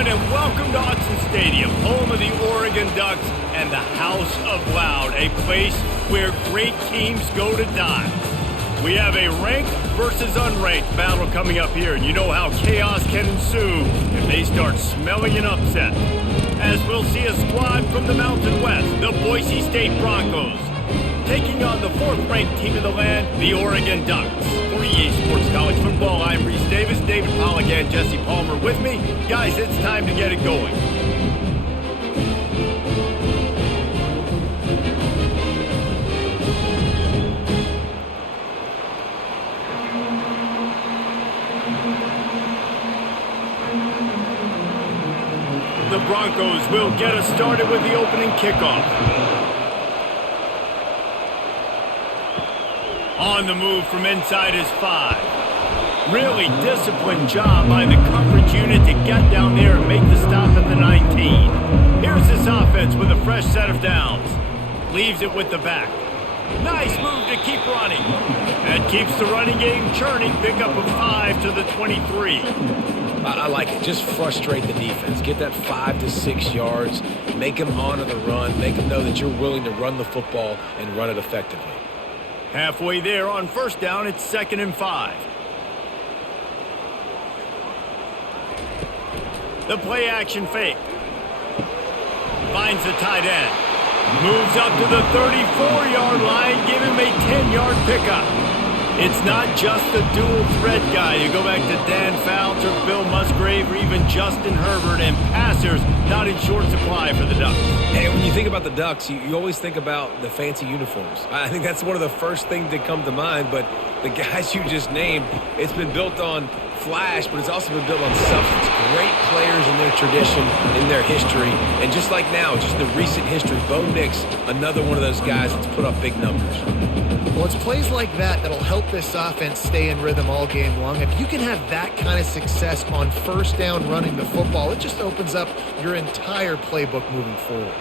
everyone, and welcome to Autzen Stadium, home of the Oregon Ducks and the House of Loud, a place where great teams go to die. We have a ranked versus unranked battle coming up here, and you know how chaos can ensue if they start smelling an upset. As we'll see a squad from the Mountain West, the Boise State Broncos, taking on the fourth-ranked team in the land, the Oregon Ducks. For EA Sports College Football, I'm Reese Davis, David Pollack, and Jesse Palmer with me. Guys, it's time to get it going. The Broncos will get us started with the opening kickoff. On the move from inside his 5. Really disciplined job by the coverage unit to get down there and make the stop at the 19. Here's this offense with a fresh set of downs. Leaves it with the back. Nice move to keep running. That keeps the running game churning. Pick up a 5 to the 23. I like it. Just frustrate the defense. Get that 5 to 6 yards. Make them honor the run. Make them know that you're willing to run the football and run it effectively. Halfway there on first down, it's 2nd and 5. The play action fake. Finds the tight end. Moves up to the 34-yard line. Give him a 10-yard pickup. It's not just the dual threat guy. You go back to Dan Fouts or Bill Musgrave or even Justin Herbert, and passers not in short supply for the Ducks. Hey, when you think about the Ducks, you always think about the fancy uniforms. I think that's one of the first things that come to mind, but the guys you just named, it's been built on flash, but it's also been built on substance. Great players in their tradition, in their history, and just like now, just the recent history, Bo Nix, another one of those guys that's put up big numbers. Well, it's plays like that that'll help this offense stay in rhythm all game long. If you can have that kind of success on first down running the football, it just opens up your entire playbook moving forward.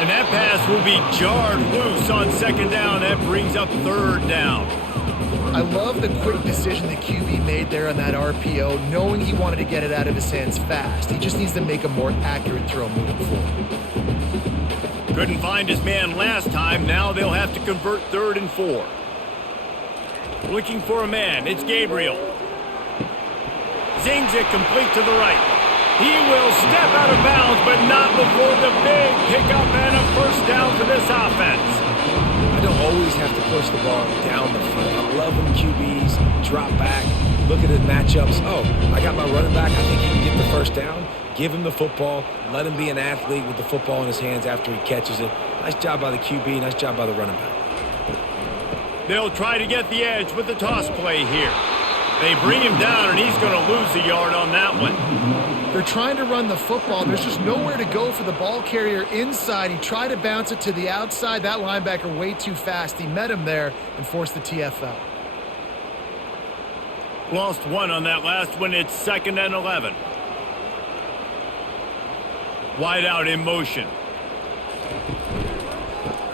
And that pass will be jarred loose on 2nd down. That brings up 3rd down. I love the quick decision the QB made there on that RPO, knowing he wanted to get it out of his hands fast. He just needs to make a more accurate throw moving forward. Couldn't find his man last time. Now they'll have to convert 3rd and 4. Looking for a man. It's Gabriel. Zings it complete to the right. He will step out of bounds, but not before the big pickup and a first down for this offense. I don't always have to push the ball down the field. I love when QBs drop back, look at the matchups. Oh, I got my running back. I think he can get the first down. Give him the football. Let him be an athlete with the football in his hands after he catches it. Nice job by the QB. Nice job by the running back. They'll try to get the edge with the toss play here. They bring him down, and he's going to lose a yard on that one. They're trying to run the football. There's just nowhere to go for the ball carrier inside. He tried to bounce it to the outside. That linebacker way too fast. He met him there and forced the TFL. Lost 1 on that last one. It's 2nd and 11. Wide out in motion.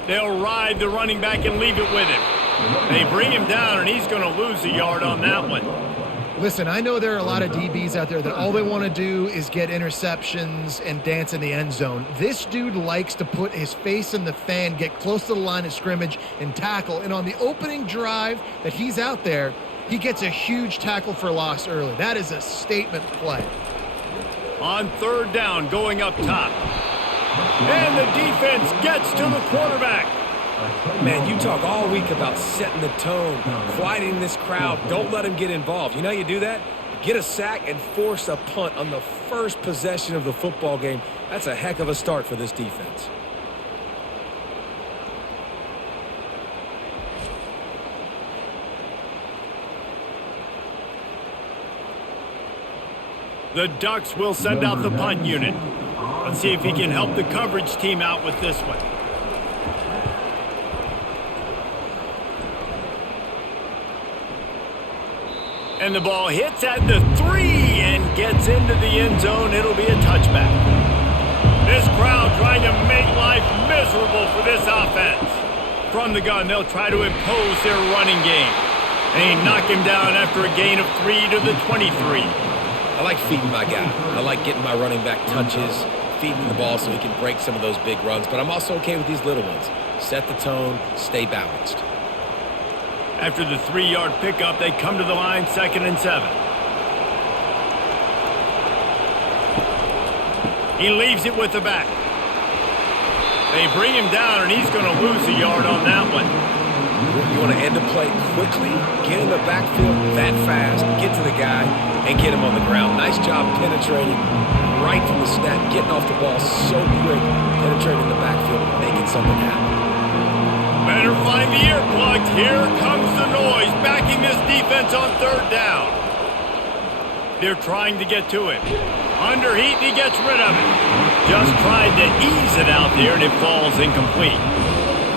They'll ride the running back and leave it with him. They bring him down, and he's going to lose a yard on that one. Listen, I know there are a lot of DBs out there that all they want to do is get interceptions and dance in the end zone. This dude likes to put his face in the fan, get close to the line of scrimmage, and tackle. And on the opening drive that he's out there, he gets a huge tackle for loss early. That is a statement play. On 3rd down, going up top. And the defense gets to the quarterback. Man, you talk all week about setting the tone, quieting this crowd. Don't let them get involved. You know how you do that? Get a sack and force a punt on the first possession of the football game. That's a heck of a start for this defense. The Ducks will send out the punt unit. Let's see if he can help the coverage team out with this one. And the ball hits at the 3 and gets into the end zone. It'll be a touchback. This crowd trying to make life miserable for this offense. From the gun, they'll try to impose their running game. And he knocked him down after a gain of 3 to the 23. I like feeding my guy. I like getting my running back touches, feeding the ball so he can break some of those big runs. But I'm also okay with these little ones. Set the tone, stay balanced. After the 3-yard pickup, they come to the line, 2nd and 7. He leaves it with the back. They bring him down, and he's going to lose a yard on that one. You want to end the play quickly, get in the backfield that fast, get to the guy, and get him on the ground. Nice job penetrating right from the snap, getting off the ball so quick, penetrating the backfield, making something happen. Better find the earplugs. Here comes the noise, backing this defense on 3rd down. They're trying to get to it. Under heat, he gets rid of it. Just tried to ease it out there, and it falls incomplete.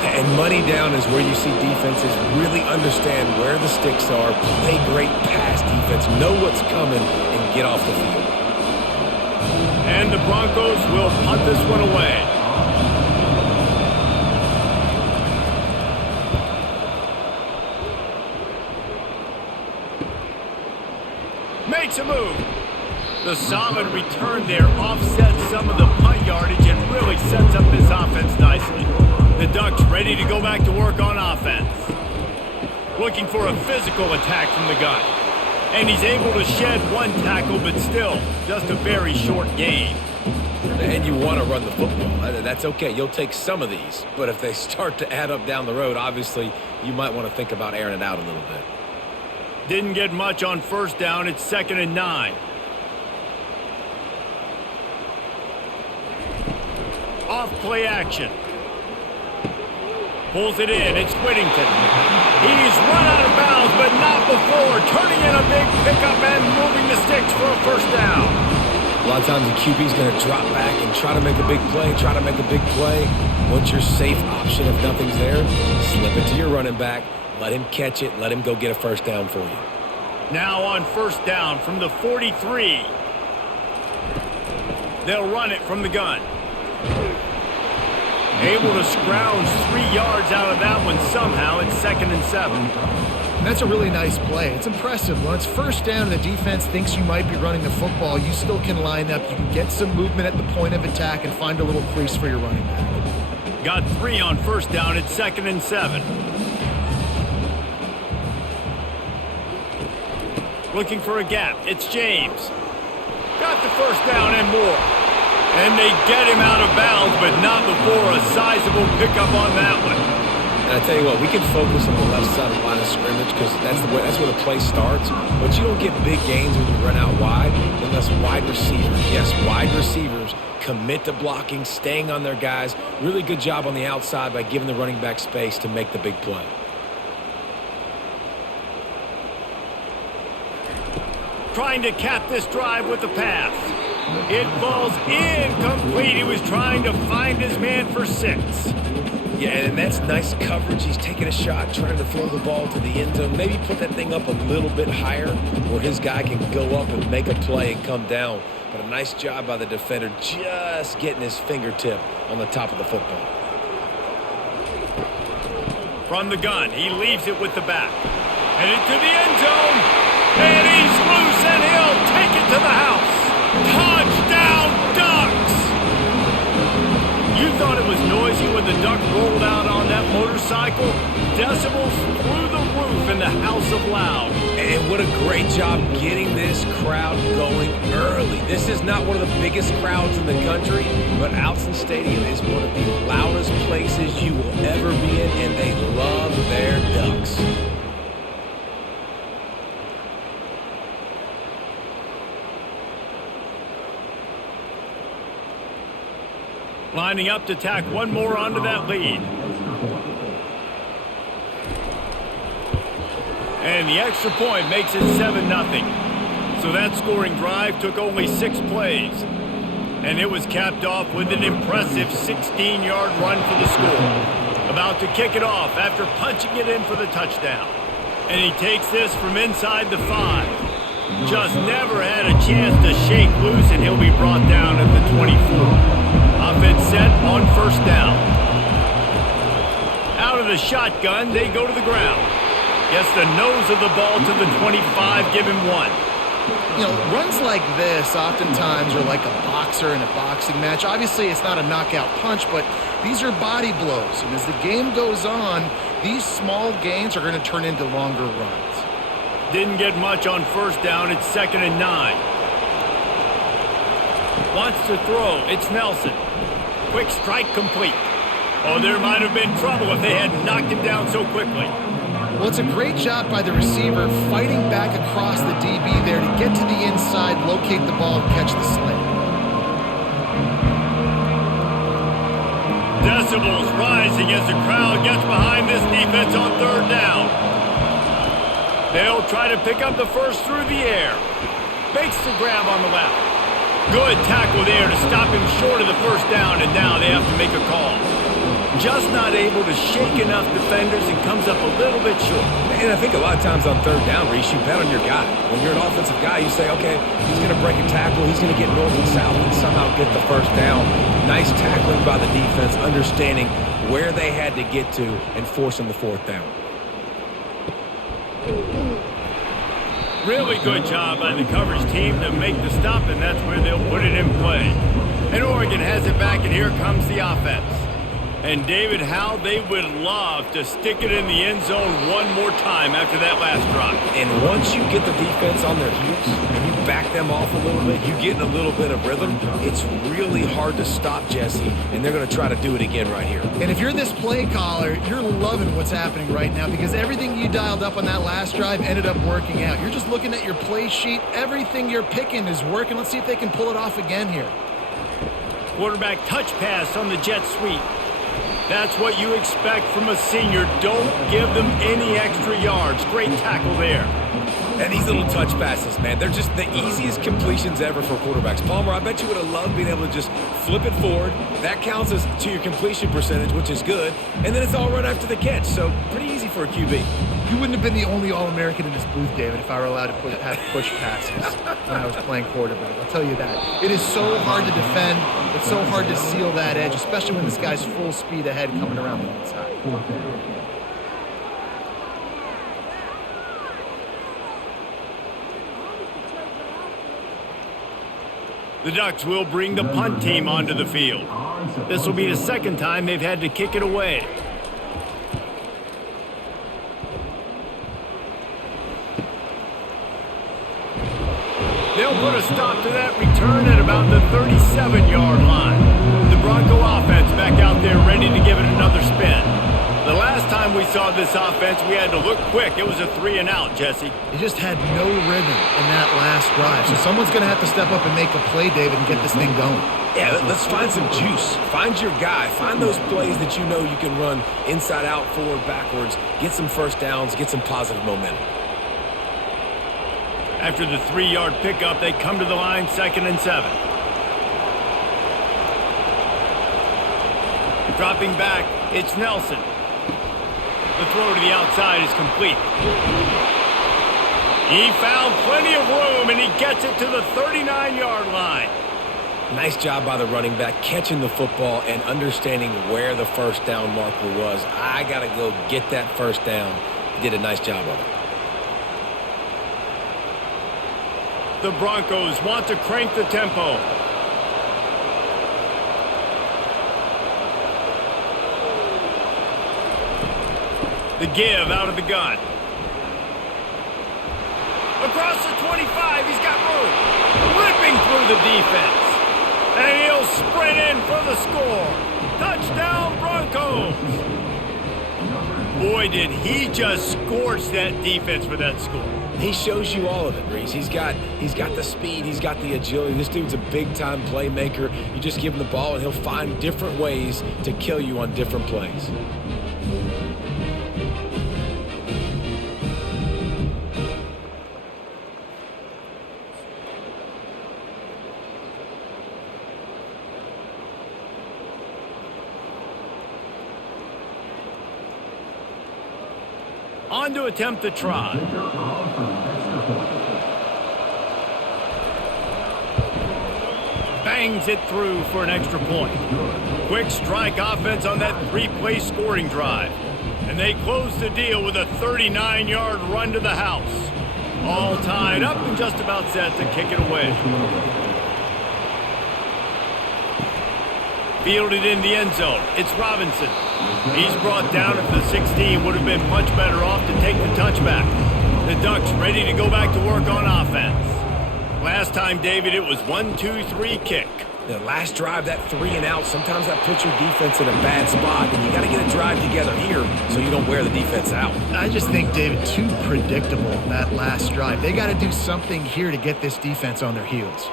And money down is where you see defenses really understand where the sticks are, play great pass defense, know what's coming, and get off the field. And the Broncos will punt this one away. Makes a move. The solid return there offsets some of the punt yardage and really sets up this offense nicely. The Ducks ready to go back to work on offense. Looking for a physical attack from the gun. And he's able to shed 1 tackle, but still, just a very short gain. And you want to run the football. That's okay. You'll take some of these. But if they start to add up down the road, obviously, you might want to think about airing it out a little bit. Didn't get much on 1st down. It's 2nd and 9. Off play action. Pulls it in. It's Whittington. He's run out of bounds, but not before. Turning in a big pickup and moving the sticks for a 1st down. A lot of times the QB's going to drop back and try to make a big play, Once your safe option, if nothing's there, slip it to your running back. Let him catch it. Let him go get a 1st down for you. Now on 1st down from the 43. They'll run it from the gun. Able to scrounge 3 yards out of that one somehow. It's 2nd and 7. And that's a really nice play. It's impressive. When it's 1st down and the defense thinks you might be running the football, you still can line up. You can get some movement at the point of attack and find a little crease for your running back. Got 3 on 1st down. It's 2nd and 7. Looking for a gap. It's James. Got the 1st down and more. And they get him out of bounds, but not before a sizable pickup on that one. And I tell you what, we can focus on the left side of the line of scrimmage because that's where the play starts. But you don't get big gains when you run out wide unless wide receivers, yes, wide receivers, commit to blocking, staying on their guys. Really good job on the outside by giving the running back space to make the big play. Trying to cap this drive with the pass. It falls incomplete. He was trying to find his man for 6. Yeah, and that's nice coverage. He's taking a shot, trying to throw the ball to the end zone. Maybe put that thing up a little bit higher where his guy can go up and make a play and come down. But a nice job by the defender just getting his fingertip on the top of the football. From the gun, he leaves it with the back. And into the end zone. And he's loose, and he'll take it to the house. Touchdown, Ducks! You thought it was noisy when the Duck rolled out on that motorcycle? Decibels through the roof in the House of Loud. And what a great job getting this crowd going early. This is not one of the biggest crowds in the country, but Alton Stadium is one of the loudest places you will ever be in, and they love their Ducks. Lining up to tack one more onto that lead. And the extra point makes it 7-0. So that scoring drive took only 6 plays. And it was capped off with an impressive 16-yard run for the score. About to kick it off after punching it in for the touchdown. And he takes this from inside the 5. Just never had a chance to shake loose, and he'll be brought down at the 24. Offense set on 1st down. Out of the shotgun, they go to the ground. Gets the nose of the ball to the 25, give him 1. You know, runs like this oftentimes are like a boxer in a boxing match. Obviously, it's not a knockout punch, but these are body blows. And as the game goes on, these small gains are going to turn into longer runs. Didn't get much on first down. It's 2nd and 9. Wants to throw. It's Nelson. Quick strike complete. Oh, there might have been trouble if they had knocked him down so quickly. Well, it's a great job by the receiver fighting back across the DB there to get to the inside, locate the ball, and catch the slant. Decibels rising as the crowd gets behind this defense on 3rd down. They'll try to pick up the first through the air. Makes the grab on the left. Good tackle there to stop him short of the first down, and now they have to make a call. Just not able to shake enough defenders and comes up a little bit short. And I think a lot of times on 3rd down, Reese, you bet on your guy. When you're an offensive guy, you say, okay, he's going to break a tackle, he's going to get north and south and somehow get the first down. Nice tackling by the defense, understanding where they had to get to and forcing the 4th down. Really good job by the coverage team to make the stop, and that's where they'll put it in play. And Oregon has it back, and here comes the offense. And David, how they would love to stick it in the end zone one more time after that last drive. And once you get the defense on their heels and you back them off a little bit, you get in a little bit of rhythm, it's really hard to stop Jesse, and they're going to try to do it again right here. And if you're this play caller, you're loving what's happening right now because everything you dialed up on that last drive ended up working out. You're just looking at your play sheet. Everything you're picking is working. Let's see if they can pull it off again here. Quarterback touch pass on the jet sweep. That's what you expect from a senior. Don't give them any extra yards. Great tackle there. And these little touch passes, man, they're just the easiest completions ever for quarterbacks. Palmer, I bet you would have loved being able to just flip it forward. That counts as to your completion percentage, which is good. And then it's all right after the catch, so pretty easy for a QB. You wouldn't have been the only All-American in this booth, David, if I were allowed to push passes when I was playing quarterback. I'll tell you that. It is so hard to defend. It's so hard to seal that edge, especially when this guy's full speed ahead coming around the inside. The Ducks will bring the punt team onto the field. This will be the 2nd time they've had to kick it away. They'll put a stop to that return at about the 37-yard line. The Bronco offense back out there ready to give it another spin. The last time we saw this offense, we had to look quick. It was a 3-and-out, Jesse. They just had no rhythm in that last drive. So someone's going to have to step up and make a play, David, and get this thing going. Yeah, let's find some juice. Find your guy. Find those plays that you know you can run inside out, forward, backwards. Get some first downs. Get some positive momentum. After the 3-yard pickup, they come to the line, 2nd and 7. Dropping back, it's Nelson. The throw to the outside is complete. He found plenty of room, and he gets it to the 39-yard line. Nice job by the running back, catching the football and understanding where the first down marker was. I got to go get that first down. He did a nice job of it. The Broncos want to crank the tempo. The give out of the gun. Across the 25, he's got room. Ripping through the defense. And he'll sprint in for the score. Touchdown, Broncos. Boy, did he just scorch that defense for that score. He shows you all of it, Reese. He's got the speed. He's got the agility. This dude's a big-time playmaker. You just give him the ball, and he'll find different ways to kill you on different plays. On to attempt the try. Bangs it through for an extra point. Quick strike offense on that 3-play scoring drive. And they close the deal with a 39-yard run to the house. All tied up and just about set to kick it away. Fielded in the end zone. It's Robinson. He's brought down at the 16. Would have been much better off to take the touchback. The Ducks ready to go back to work on offense. Last time, David, it was 1-2-3 kick. The last drive, that 3 and out, sometimes that puts your defense in a bad spot, and you got to get a drive together here so you don't wear the defense out. I just think, David, too predictable, that last drive. They got to do something here to get this defense on their heels.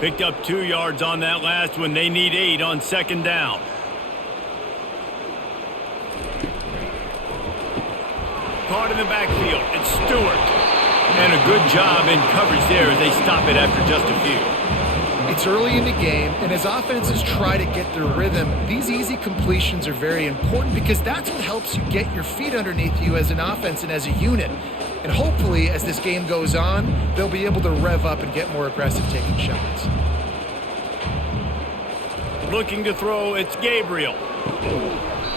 Picked up 2 yards on that last one. They need 8 on second down. Caught in the backfield. It's Stewart. And a good job in coverage there as they stop it after just a few. It's early in the game, and as offenses try to get their rhythm, these easy completions are very important because that's what helps you get your feet underneath you as an offense and as a unit. And hopefully, as this game goes on, they'll be able to rev up and get more aggressive taking shots. Looking to throw, it's Gabriel.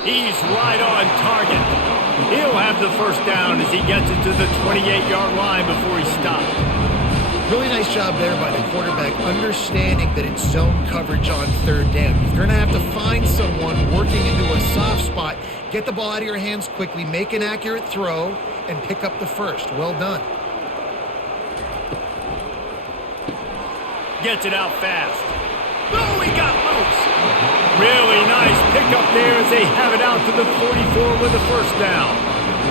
He's right on target. He'll have the first down as he gets it to the 28-yard line before he stopped. Really nice job there by the quarterback, understanding that it's zone coverage on third down. You're going to have to find someone working into a soft spot, get the ball out of your hands quickly, make an accurate throw, and pick up the first. Well done. Gets it out fast. Oh, he got loose. Really nice pickup there as they have it out to the 44 with a first down.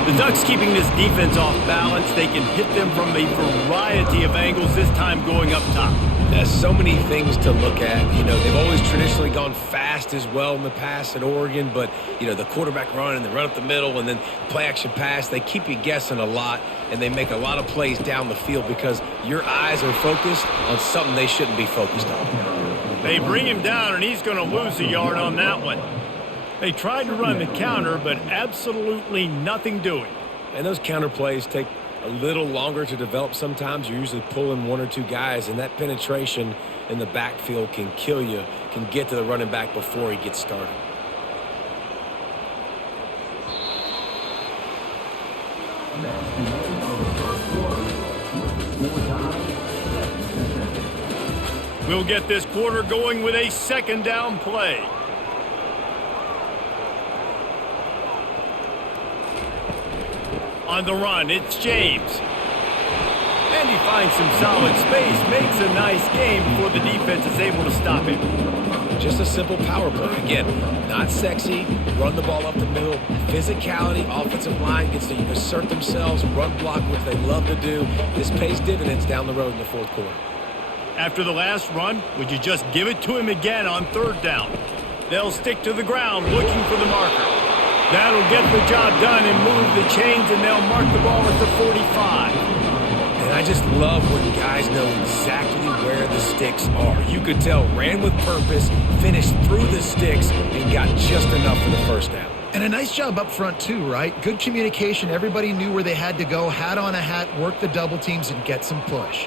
The Ducks keeping this defense off balance. They can hit them from a variety of angles, this time going up top. There's so many things to look at. You know, they've always traditionally gone fast as well in the past at Oregon, but, you know, the quarterback run and the run up the middle and then play action pass, they keep you guessing a lot, and they make a lot of plays down the field because your eyes are focused on something they shouldn't be focused on. They bring him down, and he's going to lose a yard on that one. They tried to run the counter, but absolutely nothing doing. And those counter plays take a little longer to develop sometimes. You're usually pulling 1 or 2 guys, and that penetration in the backfield can kill you, can get to the running back before he gets started. We'll get this quarter going with a second down play. On the run, it's James. And he finds some solid space, makes a nice game before the defense is able to stop him. Just a simple power play. Again, not sexy, run the ball up the middle, physicality, offensive line gets to assert themselves, run block, which they love to do. This pays dividends down the road in the fourth quarter. After the last run, would you just give it to him again on third down? They'll stick to the ground looking for the marker. That'll get the job done and move the chains, and they'll mark the ball at the 45. And I just love when guys know exactly where the sticks are. You could tell ran with purpose, finished through the sticks, and got just enough for the first down. And a nice job up front too, right? Good communication. Everybody knew where they had to go, hat on a hat, work the double teams, and get some push.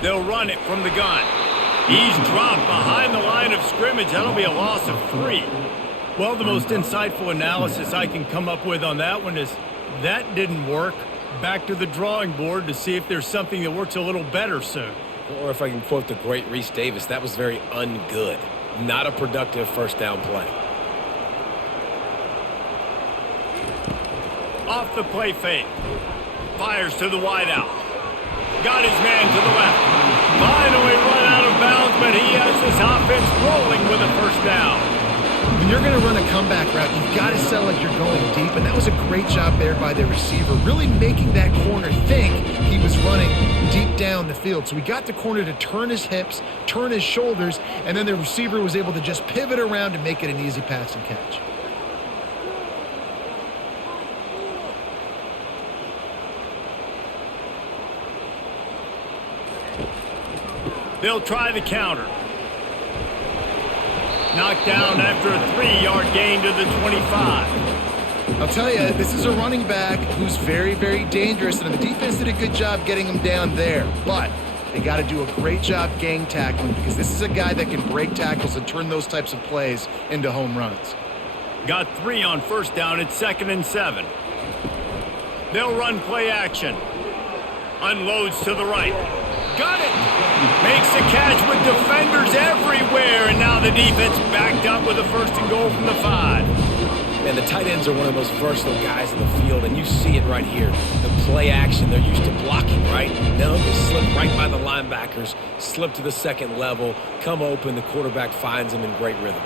They'll run it from the gun. He's dropped behind the line of scrimmage. That'll be a loss of 3. Well, the most insightful analysis I can come up with on that one is that didn't work. Back to the drawing board to see if there's something that works a little better soon. Or if I can quote the great Reese Davis, that was very ungood. Not a productive first down play. Off the play fake. Fires to the wideout. Got his man to the left. Finally run out of bounds, but he has this offense rolling with a first down. When you're going to run a comeback route, you've got to sell like you're going deep, and that was a great job there by the receiver, really making that corner think he was running deep down the field. So we got the corner to turn his hips, turn his shoulders, and then the receiver was able to just pivot around and make it an easy pass and catch. They'll try the counter. Knocked down after a 3-yard gain to the 25. I'll tell you, this is a running back who's very, very dangerous, and the defense did a good job getting him down there. But They got to do a great job gang tackling because this is a guy that can break tackles and turn those types of plays into home runs. Got 3 on first down. It's 2nd and 7. They'll run play action. Unloads to the right. Got it. Makes the catch with defenders everywhere. And now the defense backed up with a 1st and goal from the 5. And the tight ends are one of the most versatile guys in the field, and you see it right here. The play action, they're used to blocking, right? No, they slip right by the linebackers, slip to the second level, come open, the quarterback finds them in great rhythm.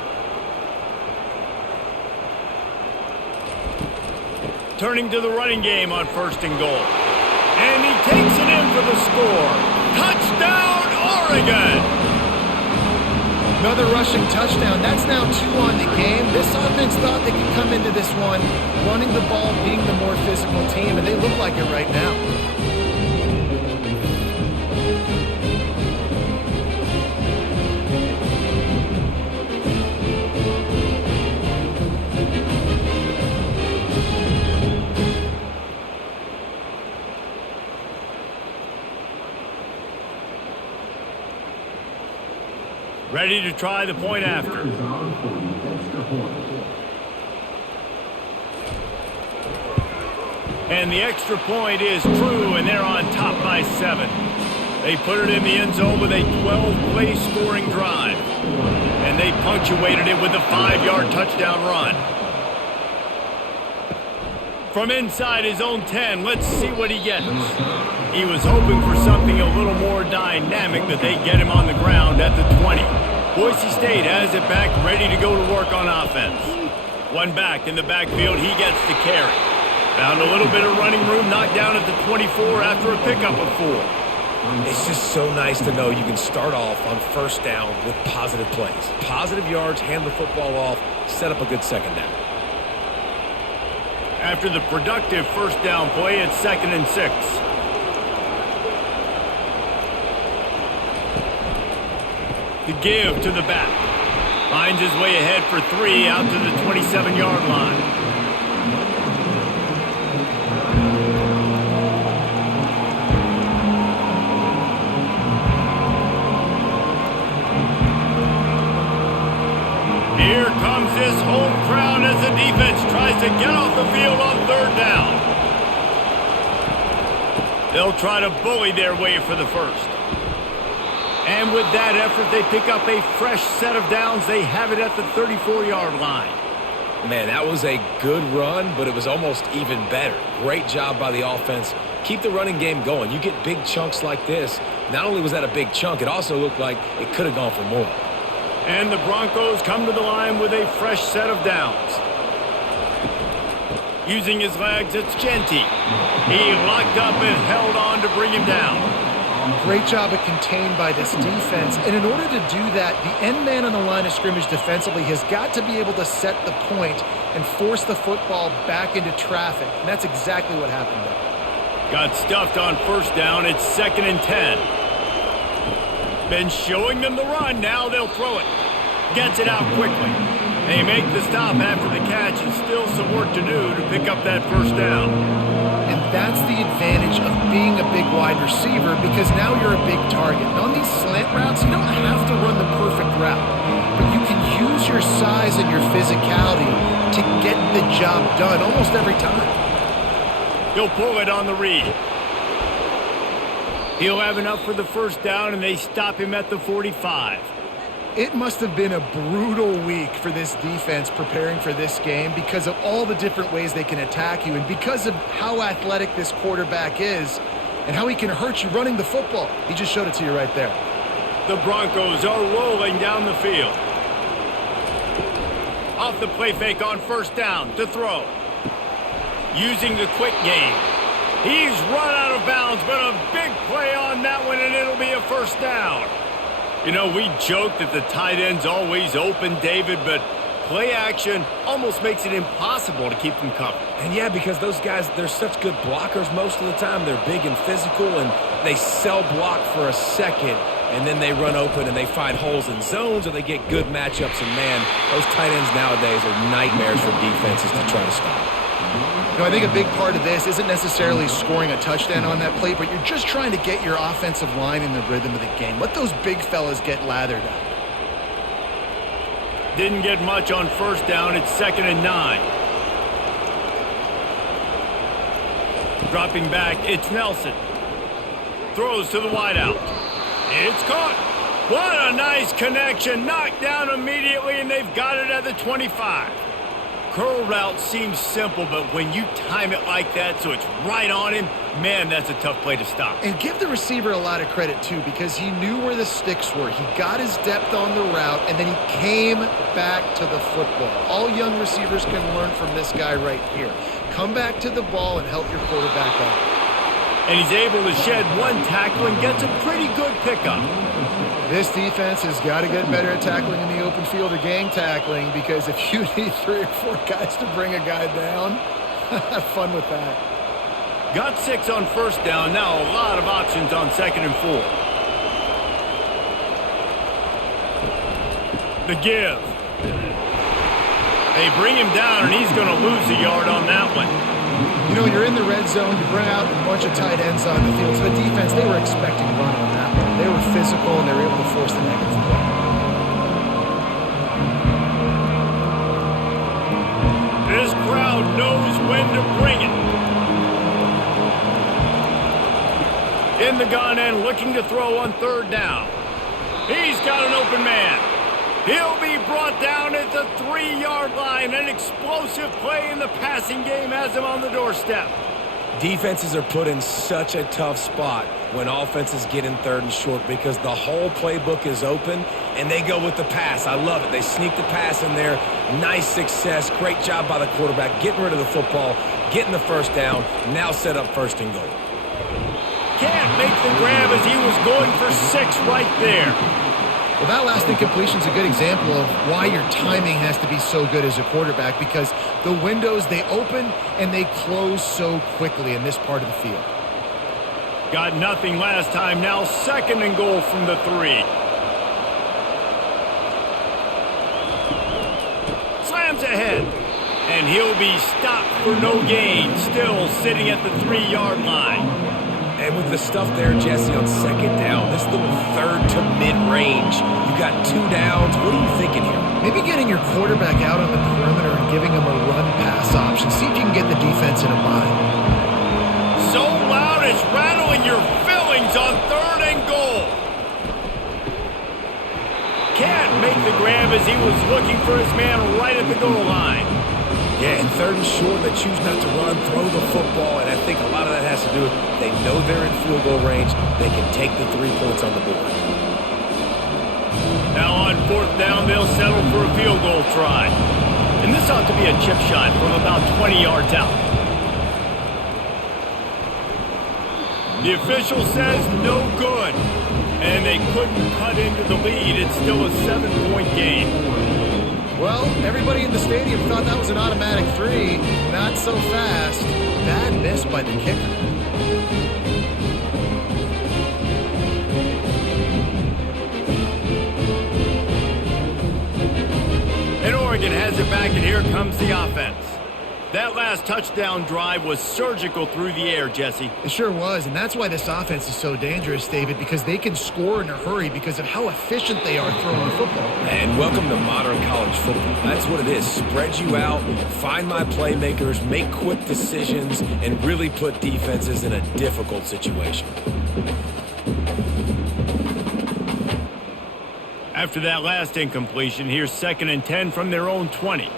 Turning to the running game on 1st and goal. And he takes it in for the score. Touchdown, Oregon! Another rushing touchdown. That's now 2 on the game. This offense thought they could come into this one running the ball, being the more physical team, and they look like it right now. Ready to try the point after. And the extra point is true, and they're on top by 7. They put it in the end zone with a 12-play scoring drive. And they punctuated it with a 5-yard touchdown run. From inside his own 10, let's see what he gets. He was hoping for something a little more dynamic, but they get him on the ground at the 20. Boise State has it back, ready to go to work on offense. One back in the backfield, he gets the carry. Found a little bit of running room, knocked down at the 24 after a pickup of 4. It's just so nice to know you can start off on 1st down with positive plays. Positive yards, hand the football off, set up a good 2nd down. After the productive 1st down play, it's 2nd and 6. The give to the back. Finds his way ahead for 3 out to the 27-yard line. Here comes this home crowd as the defense tries to get off the field on 3rd down. They'll try to bully their way for the 1st. And with that effort, they pick up a fresh set of downs. They have it at the 34-yard line. Man, that was a good run, but it was almost even better. Great job by the offense. Keep the running game going. You get big chunks like this. Not only was that a big chunk, it also looked like it could have gone for more. And the Broncos come to the line with a fresh set of downs. Using his legs, it's Genty. He locked up and held on to bring him down. Great job of contained by this defense. And in order to do that, the end man on the line of scrimmage defensively has got to be able to set the point and force the football back into traffic. And that's exactly what happened there. Got stuffed on 1st down. It's 2nd and 10. Been showing them the run. Now they'll throw it. Gets it out quickly. They make the stop after the catch, and still some work to do to pick up that 1st down. And that's the advantage of being a big wide receiver, because now you're a big target. And on these slant routes, you don't have to run the perfect route, but you can use your size and your physicality to get the job done almost every time. He'll pull it on the read. He'll have enough for the 1st down, and they stop him at the 45. It must have been a brutal week for this defense preparing for this game because of all the different ways they can attack you and because of how athletic this quarterback is and how he can hurt you running the football. He just showed it to you right there. The Broncos are rolling down the field. Off the play fake on 1st down to throw. Using the quick game. He's run out of bounds, but a big play on that one, and it'll be a 1st down. You know, we joke that the tight end's always open, David, but play action almost makes it impossible to keep them covered. And yeah, because those guys, they're such good blockers most of the time. They're big and physical, and they sell block for a second, and then they run open and they find holes in zones, or they get good matchups. And man, those tight ends nowadays are nightmares for defenses to try to stop. I think a big part of this isn't necessarily scoring a touchdown on that play, but you're just trying to get your offensive line in the rhythm of the game. Let those big fellas get lathered up. Didn't get much on first down. It's 2nd and 9. Dropping back, it's Nelson. Throws to the wideout. It's caught. What a nice connection. Knocked down immediately, and they've got it at the 25. Curl route seems simple, but when you time it like that so it's right on him, man, that's a tough play to stop. And give the receiver a lot of credit, too, because he knew where the sticks were. He got his depth on the route, and then he came back to the football. All young receivers can learn from this guy right here. Come back to the ball and help your quarterback out. And he's able to shed one tackle and gets a pretty good pickup. This defense has got to get better at tackling in the open field or gang tackling, because if you need 3 or 4 guys to bring a guy down, have fun with that. Got 6 on first down. Now a lot of options on 2nd and 4. The give. They bring him down, and he's going to lose a yard on that one. When you're in the red zone, you bring out a bunch of tight ends on the field. So the defense, they were expecting run on that one. They were physical, and they were able to force the negative play. This crowd knows when to bring it. In the gun and looking to throw on 3rd down. He's got an open man. He'll be brought down at the 3-yard line. An explosive play in the passing game has him on the doorstep. Defenses are put in such a tough spot when offenses get in 3rd and short, because the whole playbook is open and they go with the pass. I love it. They sneak the pass in there. Nice success. Great job by the quarterback getting rid of the football, getting the first down, now set up 1st and goal. Can't make the grab as he was going for 6 right there. Well, that last incompletion is a good example of why your timing has to be so good as a quarterback, because the windows, they open and they close so quickly in this part of the field. Got nothing last time. Now 2nd and goal from the 3. Slams ahead. And he'll be stopped for no gain. Still sitting at the 3-yard line. And with the stuff there, Jesse, on 2nd down, this little 3rd to mid-range, you got 2 downs. What are you thinking here? Maybe getting your quarterback out on the perimeter and giving him a run-pass option. See if you can get the defense in a bind. So loud it's rattling your fillings on 3rd and goal. Can't make the grab as he was looking for his man right at the goal line. Yeah, and 3rd and short, they choose not to run, throw the football, and I think a lot of that has to do with they know they're in field goal range. They can take the 3 points on the board. Now on 4th down, they'll settle for a field goal try. And this ought to be a chip shot from about 20 yards out. The official says no good. And they couldn't cut into the lead. It's still a 7-point game. Well, everybody in the stadium thought that was an automatic 3. Not so fast. Bad miss by the kicker. And Oregon has it back, and here comes the offense. That last touchdown drive was surgical through the air, Jesse. It sure was, and that's why this offense is so dangerous, David, because they can score in a hurry because of how efficient they are throwing the football. And welcome to modern college football. That's what it is. Spread you out, find my playmakers, make quick decisions, and really put defenses in a difficult situation. After that last incompletion, here's 2nd and 10 from their own 20.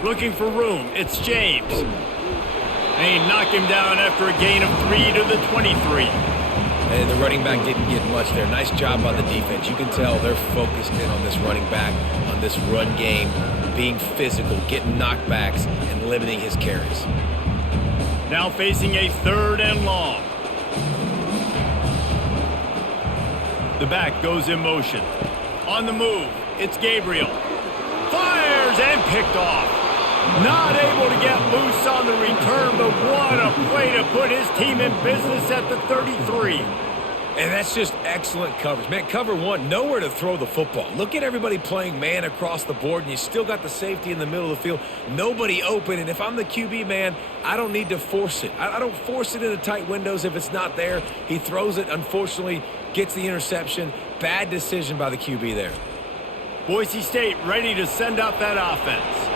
Looking for room, it's James. They knock him down after a gain of 3 to the 23. And the running back didn't get much there. Nice job by the defense. You can tell they're focused in on this running back, on this run game, being physical, getting knockbacks, and limiting his carries. Now facing a 3rd and long. The back goes in motion. On the move, it's Gabriel. Fires and picked off. Not able to get loose on the return, but what a play to put his team in business at the 33. And that's just excellent coverage. Man, cover one, nowhere to throw the football. Look at everybody playing man across the board, and you still got the safety in the middle of the field. Nobody open, and if I'm the QB, man, I don't need to force it. I don't force it into tight windows if it's not there. He throws it, unfortunately, gets the interception. Bad decision by the QB there. Boise State ready to send out that offense.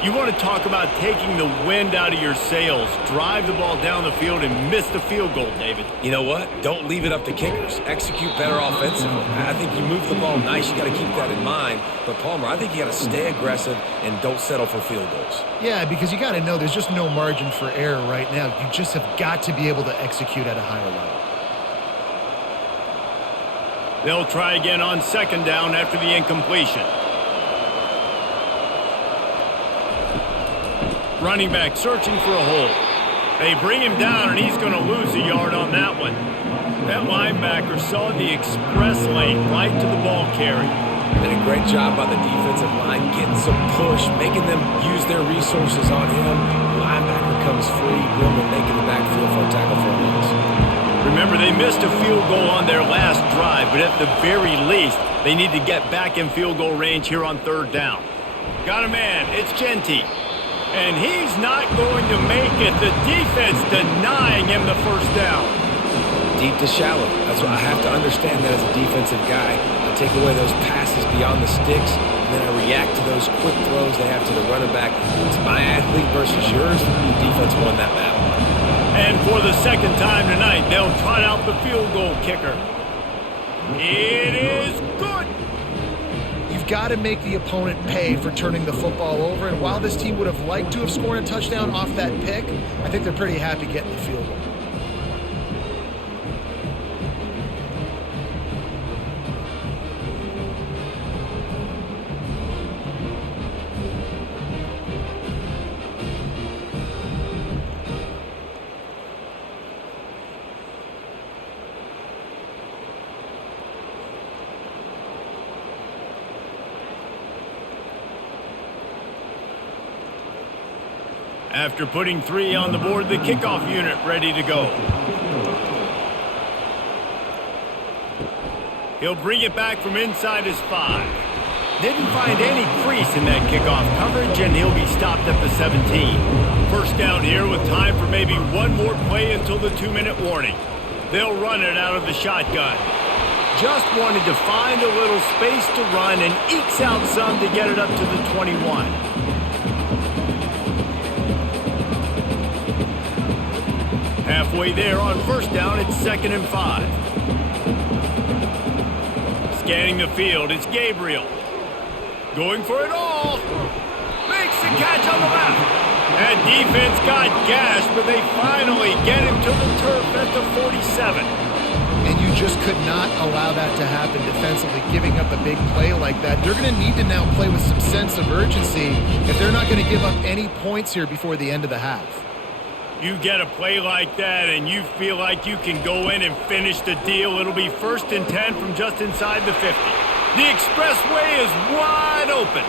You want to talk about taking the wind out of your sails. Drive the ball down the field and miss the field goal, David. You know what? Don't leave it up to kickers. Execute better offensively. I think you move the ball nice. You got to keep that in mind. But, Palmer, I think you got to stay aggressive and don't settle for field goals. Yeah, because you got to know there's just no margin for error right now. You just have got to be able to execute at a higher level. They'll try again on second down after the incompletion. Running back searching for a hole. They bring him down, and he's going to lose a yard on that one. That linebacker saw the express lane right to the ball carrier. Did a great job by the defensive line getting some push, making them use their resources on him. The linebacker comes free, Grillman making the backfield for a tackle for a loss. Remember, they missed a field goal on their last drive, but at the very least, they need to get back in field goal range here on third down. Got a man. It's Genty. And he's not going to make it. The defense denying him the first down. Deep to shallow. That's what I have to understand that as a defensive guy. I take away those passes beyond the sticks, and then I react to those quick throws they have to the running back. It's my athlete versus yours. The defense won that battle. And for the second time tonight, they'll trot out the field goal kicker. It is good. You've got to make the opponent pay for turning the football over, and while this team would have liked to have scored a touchdown off that pick, I think they're pretty happy getting the field goal. After putting 3 on the board, the kickoff unit ready to go. He'll bring it back from inside his 5. Didn't find any crease in that kickoff coverage, and he'll be stopped at the 17. First down here with time for maybe one more play until the 2-minute warning. They'll run it out of the shotgun. Just wanted to find a little space to run and ekes out some to get it up to the 21. Halfway there on first down, it's 2nd and 5. Scanning the field, it's Gabriel. Going for it all. Makes the catch on the left. That defense got gashed, but they finally get him to the turf at the 47. And you just could not allow that to happen defensively, giving up a big play like that. They're going to need to now play with some sense of urgency if they're not going to give up any points here before the end of the half. You get a play like that and you feel like you can go in and finish the deal. It'll be 1st and 10 from just inside the 50. The expressway is wide open.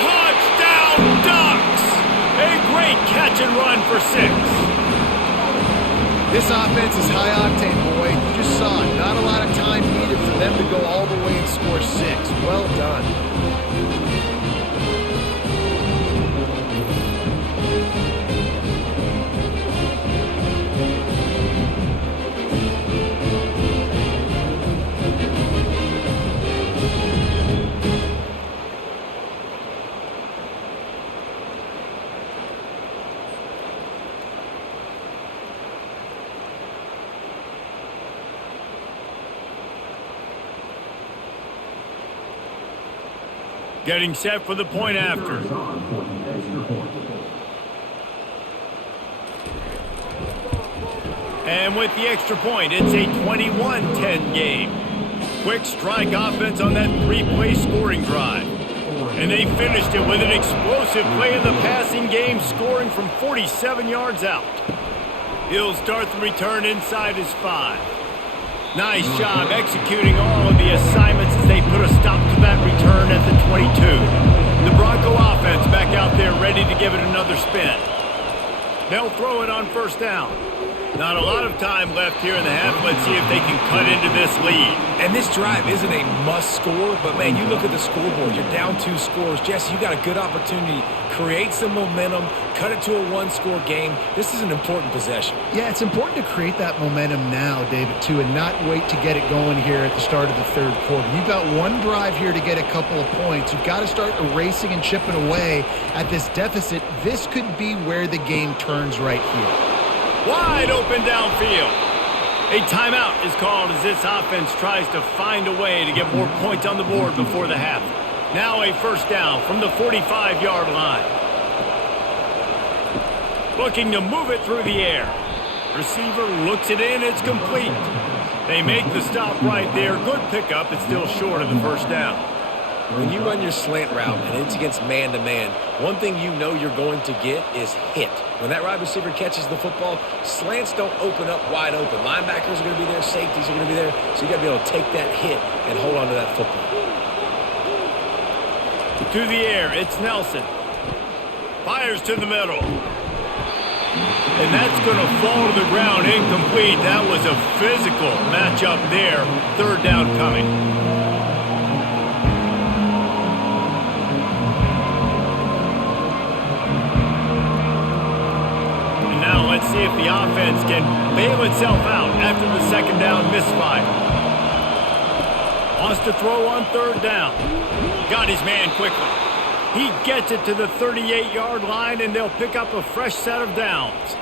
Touchdown Ducks! A great catch and run for 6. This offense is high octane, boy. You just saw it. Not a lot of time needed for them to go all the way and score 6. Well done. Getting set for the point after. And with the extra point, it's a 21-10 game. Quick strike offense on that 3-play scoring drive. And they finished it with an explosive play in the passing game, scoring from 47 yards out. He'll start the return inside his 5. Nice job executing all of the assignments as they put a stop to that return at the 22. The Bronco offense back out there ready to give it another spin. They'll throw it on first down. Not a lot of time left here in the half. Let's see if they can cut into this lead. And this drive isn't a must score, but man, you look at the scoreboard, you're down 2 scores. Jesse, you got a good opportunity. Create some momentum, cut it to a 1-score game. This is an important possession. Yeah, it's important to create that momentum now, David, too, and not wait to get it going here at the start of the third quarter. You've got one drive here to get a couple of points. You've got to start erasing and chipping away at this deficit. This could be where the game turns right here. Wide open downfield. A timeout is called as this offense tries to find a way to get more points on the board before the half. Now a first down from the 45-yard line. Looking to move it through the air. Receiver looks it in. It's complete. They make the stop right there. Good pickup. It's still short of the first down. When you run your slant route and it's against man-to-man, one thing you know you're going to get is hit. When that wide receiver catches the football, slants don't open up wide open. Linebackers are going to be there, safeties are going to be there, so you got to be able to take that hit and hold on to that football. To the air, it's Nelson. Fires to the middle. And that's going to fall to the ground incomplete. That was a physical matchup there. Third down coming. Let's see if the offense can bail itself out after the second down misfire. Wants to throw on third down. Got his man quickly. He gets it to the 38-yard line, and they'll pick up a fresh set of downs.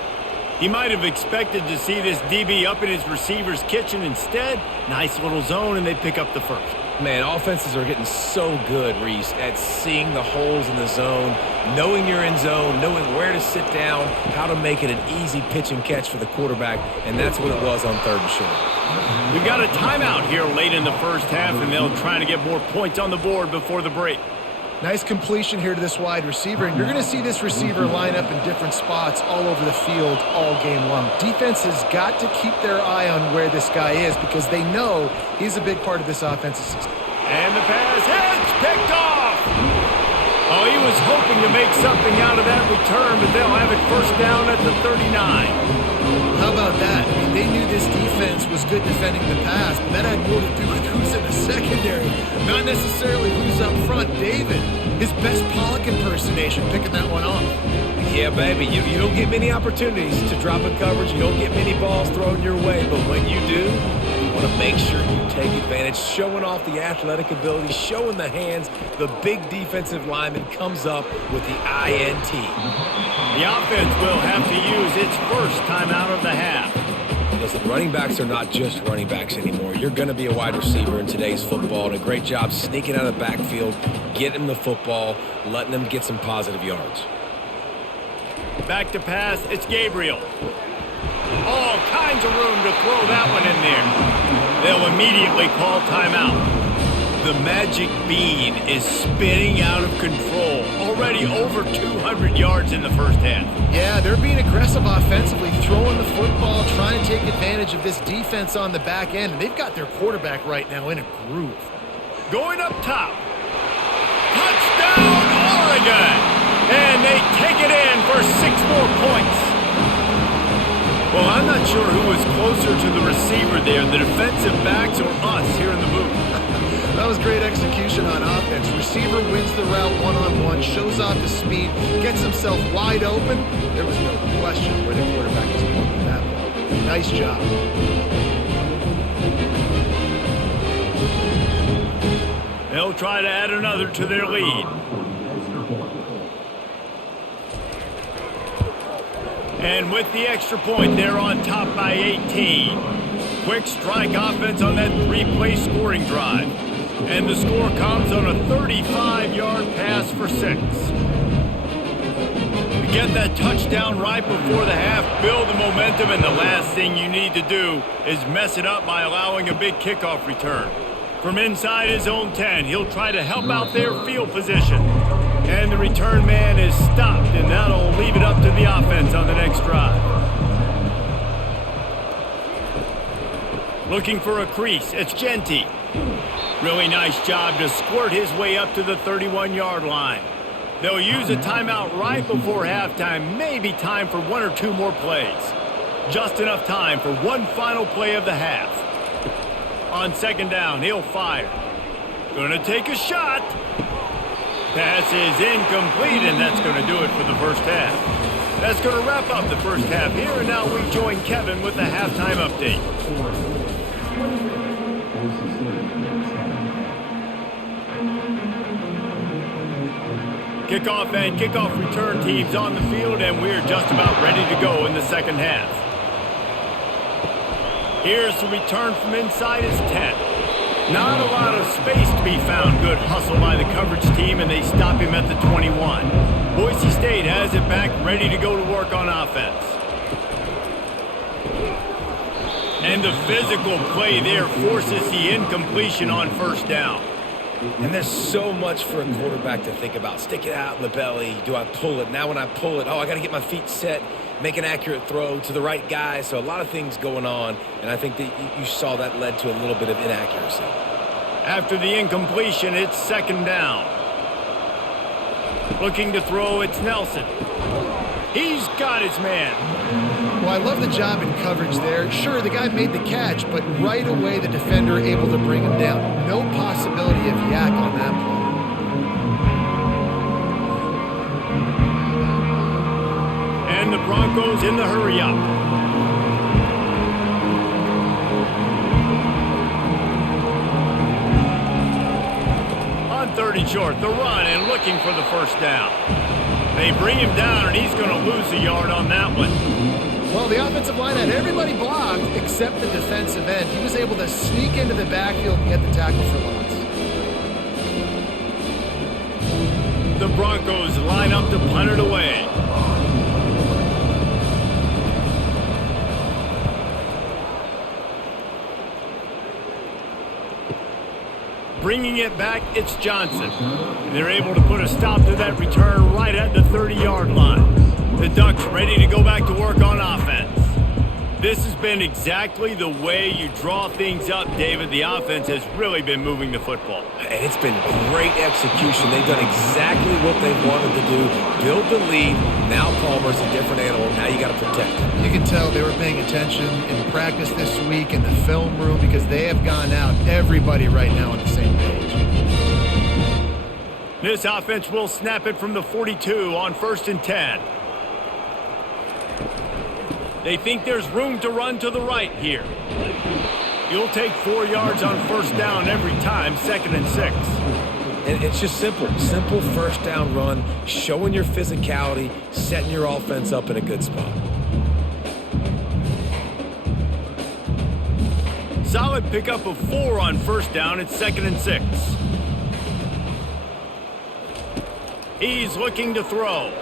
He might have expected to see this DB up in his receiver's kitchen. Instead, nice little zone, and they pick up the first. Man, offenses are getting so good, Reese, at seeing the holes in the zone, knowing you're in zone, knowing where to sit down, how to make it an easy pitch and catch for the quarterback, and that's what it was on third and short. We've got a timeout here late in the first half, and they'll try to get more points on the board before the break. Nice completion here to this wide receiver, and you're going to see this receiver line up in different spots all over the field all game long. Defense has got to keep their eye on where this guy is because they know he's a big part of this offensive system. And the pass hits, picked off. Oh, he was hoping to make something out of that return, but they'll have it first down at the 39. How about that? I mean, they knew this defense was good defending the pass, but that had more to do with who's in the secondary, not necessarily who's up front. David, his best Pollock impersonation, picking that one off. Yeah, baby, you don't get many opportunities to drop in coverage. You don't get many balls thrown your way, but when you do, you want to make sure you take advantage, showing off the athletic ability, showing the hands. The big defensive lineman comes up with the INT. The offense will have to use its first timeout of the half. Listen, running backs are not just running backs anymore. You're going to be a wide receiver in today's football, and a great job sneaking out of the backfield, getting the football, letting them get some positive yards. Back to pass, it's Gabriel. All kinds of room to throw that one in there. They'll immediately call timeout. The magic bean is spinning out of control. Already over 200 yards in the first half. Yeah, they're being aggressive offensively, throwing the football, trying to take advantage of this defense on the back end. And they've got their quarterback right now in a groove. Going up top. Touchdown, Oregon! And they take it in for 6 more points. Well, I'm not sure who was closer to the receiver there, the defensive backs or us here in the booth. That was great execution on offense. Receiver wins the route one-on-one, shows off the speed, gets himself wide open. There was no question where the quarterback was going with that ball. Nice job. They'll try to add another to their lead. And with the extra point, they're on top by 18. Quick strike offense on that 3-play scoring drive. And the score comes on a 35-yard pass for 6. You get that touchdown right before the half, build the momentum, and the last thing you need to do is mess it up by allowing a big kickoff return. From inside his own 10, he'll try to help out their field position. And the return man is stopped, and that'll leave it up to the offense on the next drive. Looking for a crease, it's Genty. Really nice job to squirt his way up to the 31-yard line. They'll use a timeout right before halftime, maybe time for 1 or 2 more plays. Just enough time for one final play of the half. On second down, he'll fire. Gonna take a shot. Pass is incomplete, and that's going to do it for the first half. That's going to wrap up the first half here, and now we join Kevin with the halftime update. Kickoff and kickoff return teams on the field, and we're just about ready to go in the second half. Here's the return from inside his 10. Not a lot of space to be found. Good hustle by the coverage team, and they stop him at the 21. Boise State has it back, ready to go to work on offense. And the physical play there forces the incompletion on first down. And there's so much for a quarterback to think about. Stick it out in the belly. Do I pull it? Now when I pull it, I got to get my feet set, make an accurate throw to the right guy. So a lot of things going on, and I think that you saw that led to a little bit of inaccuracy. After the incompletion, it's second down. Looking to throw, it's Nelson. He's got his man. Well, I love the job in coverage there. Sure, the guy made the catch, but right away the defender able to bring him down. No possibility of yak on that play. And the Broncos in the hurry-up. On 30 short, the run and looking for the first down. They bring him down, and he's going to lose a yard on that one. Well, the offensive line had everybody blocked except the defensive end. He was able to sneak into the backfield and get the tackle for loss. The Broncos line up to punt it away. Bringing it back, it's Johnson. They're able to put a stop to that return right at the 30-yard line. The Ducks ready to go back to work on offense. This has been exactly the way you draw things up, David. The offense has really been moving the football. And it's been great execution. They've done exactly what they've wanted to do. Build the lead. Now Palmer's a different animal. Now you got to protect him. You can tell they were paying attention in practice this week in the film room because they have gone out, everybody right now on the same page. This offense will snap it from the 42 on 1st and 10. They think there's room to run to the right here. You'll take 4 yards on first down every time, 2nd and 6. And it's just simple. Simple first down run, showing your physicality, setting your offense up in a good spot. Solid pickup of 4 on first down. It's 2nd and 6. He's looking to throw.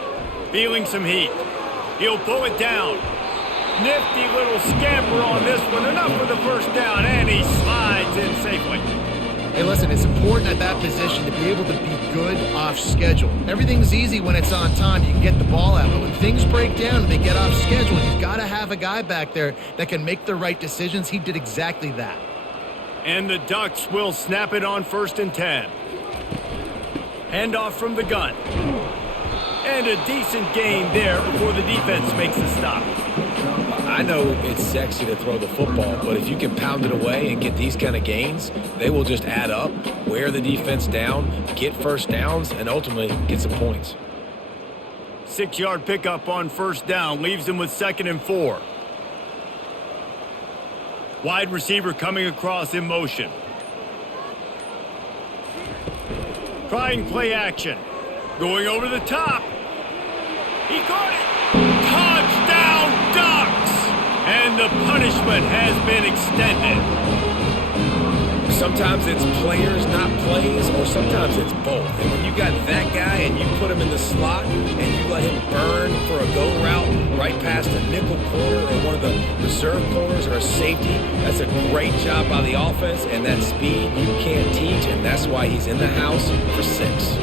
Feeling some heat. He'll pull it down. Nifty little scamper on this one. Enough for the first down, and he slides in safely. Hey, listen, it's important at that position to be able to be good off schedule. Everything's easy when it's on time. You can get the ball out. But when things break down and they get off schedule, you've got to have a guy back there that can make the right decisions. He did exactly that. And the Ducks will snap it on 1st and 10. Handoff from the gun. And a decent gain there before the defense makes the stop. I know it's sexy to throw the football, but if you can pound it away and get these kind of gains, they will just add up, wear the defense down, get first downs, and ultimately get some points. 6-yard pickup on first down leaves them with 2nd and 4. Wide receiver coming across in motion. Trying play action. Going over the top. He caught it. Touchdown, Ducks! And the punishment has been extended. Sometimes it's players, not plays, or sometimes it's both. And when you got that guy and you put him in the slot and you let him burn for a go route right past a nickel corner or one of the reserve corners or a safety, that's a great job by the offense, and that speed you can't teach, and that's why he's in the house for 6.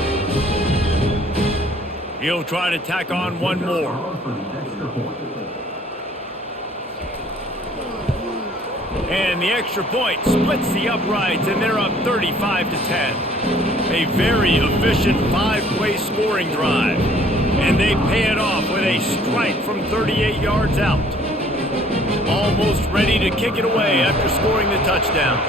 He'll try to tack on one more. And the extra point splits the uprights, and they're up 35-10. A very efficient 5-play scoring drive. And they pay it off with a strike from 38 yards out. Almost ready to kick it away after scoring the touchdown.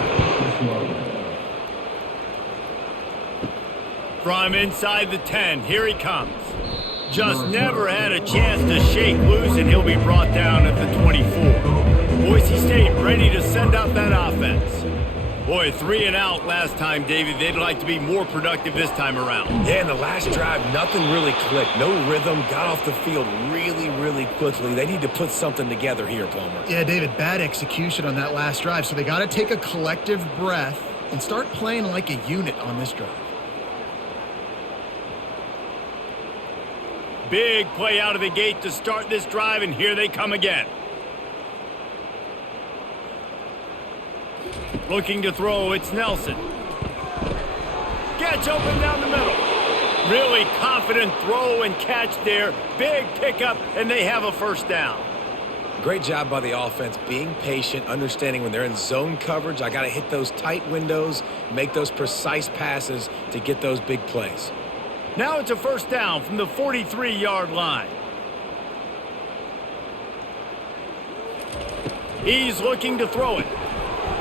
From inside the 10, here he comes. Just never had a chance to shake loose, and he'll be brought down at the 24. Boise State ready to send out that offense. Boy, 3 and out last time, David. They'd like to be more productive this time around. Yeah, in the last drive, nothing really clicked. No rhythm, got off the field really, really quickly. They need to put something together here, Palmer. Yeah, David, bad execution on that last drive, so they got to take a collective breath and start playing like a unit on this drive. Big play out of the gate to start this drive, and here they come again. Looking to throw, it's Nelson. Gets open down the middle. Really confident throw and catch there. Big pickup, and they have a first down. Great job by the offense, being patient, understanding when they're in zone coverage, I got to hit those tight windows, make those precise passes to get those big plays. Now it's a first down from the 43-yard line. He's looking to throw it.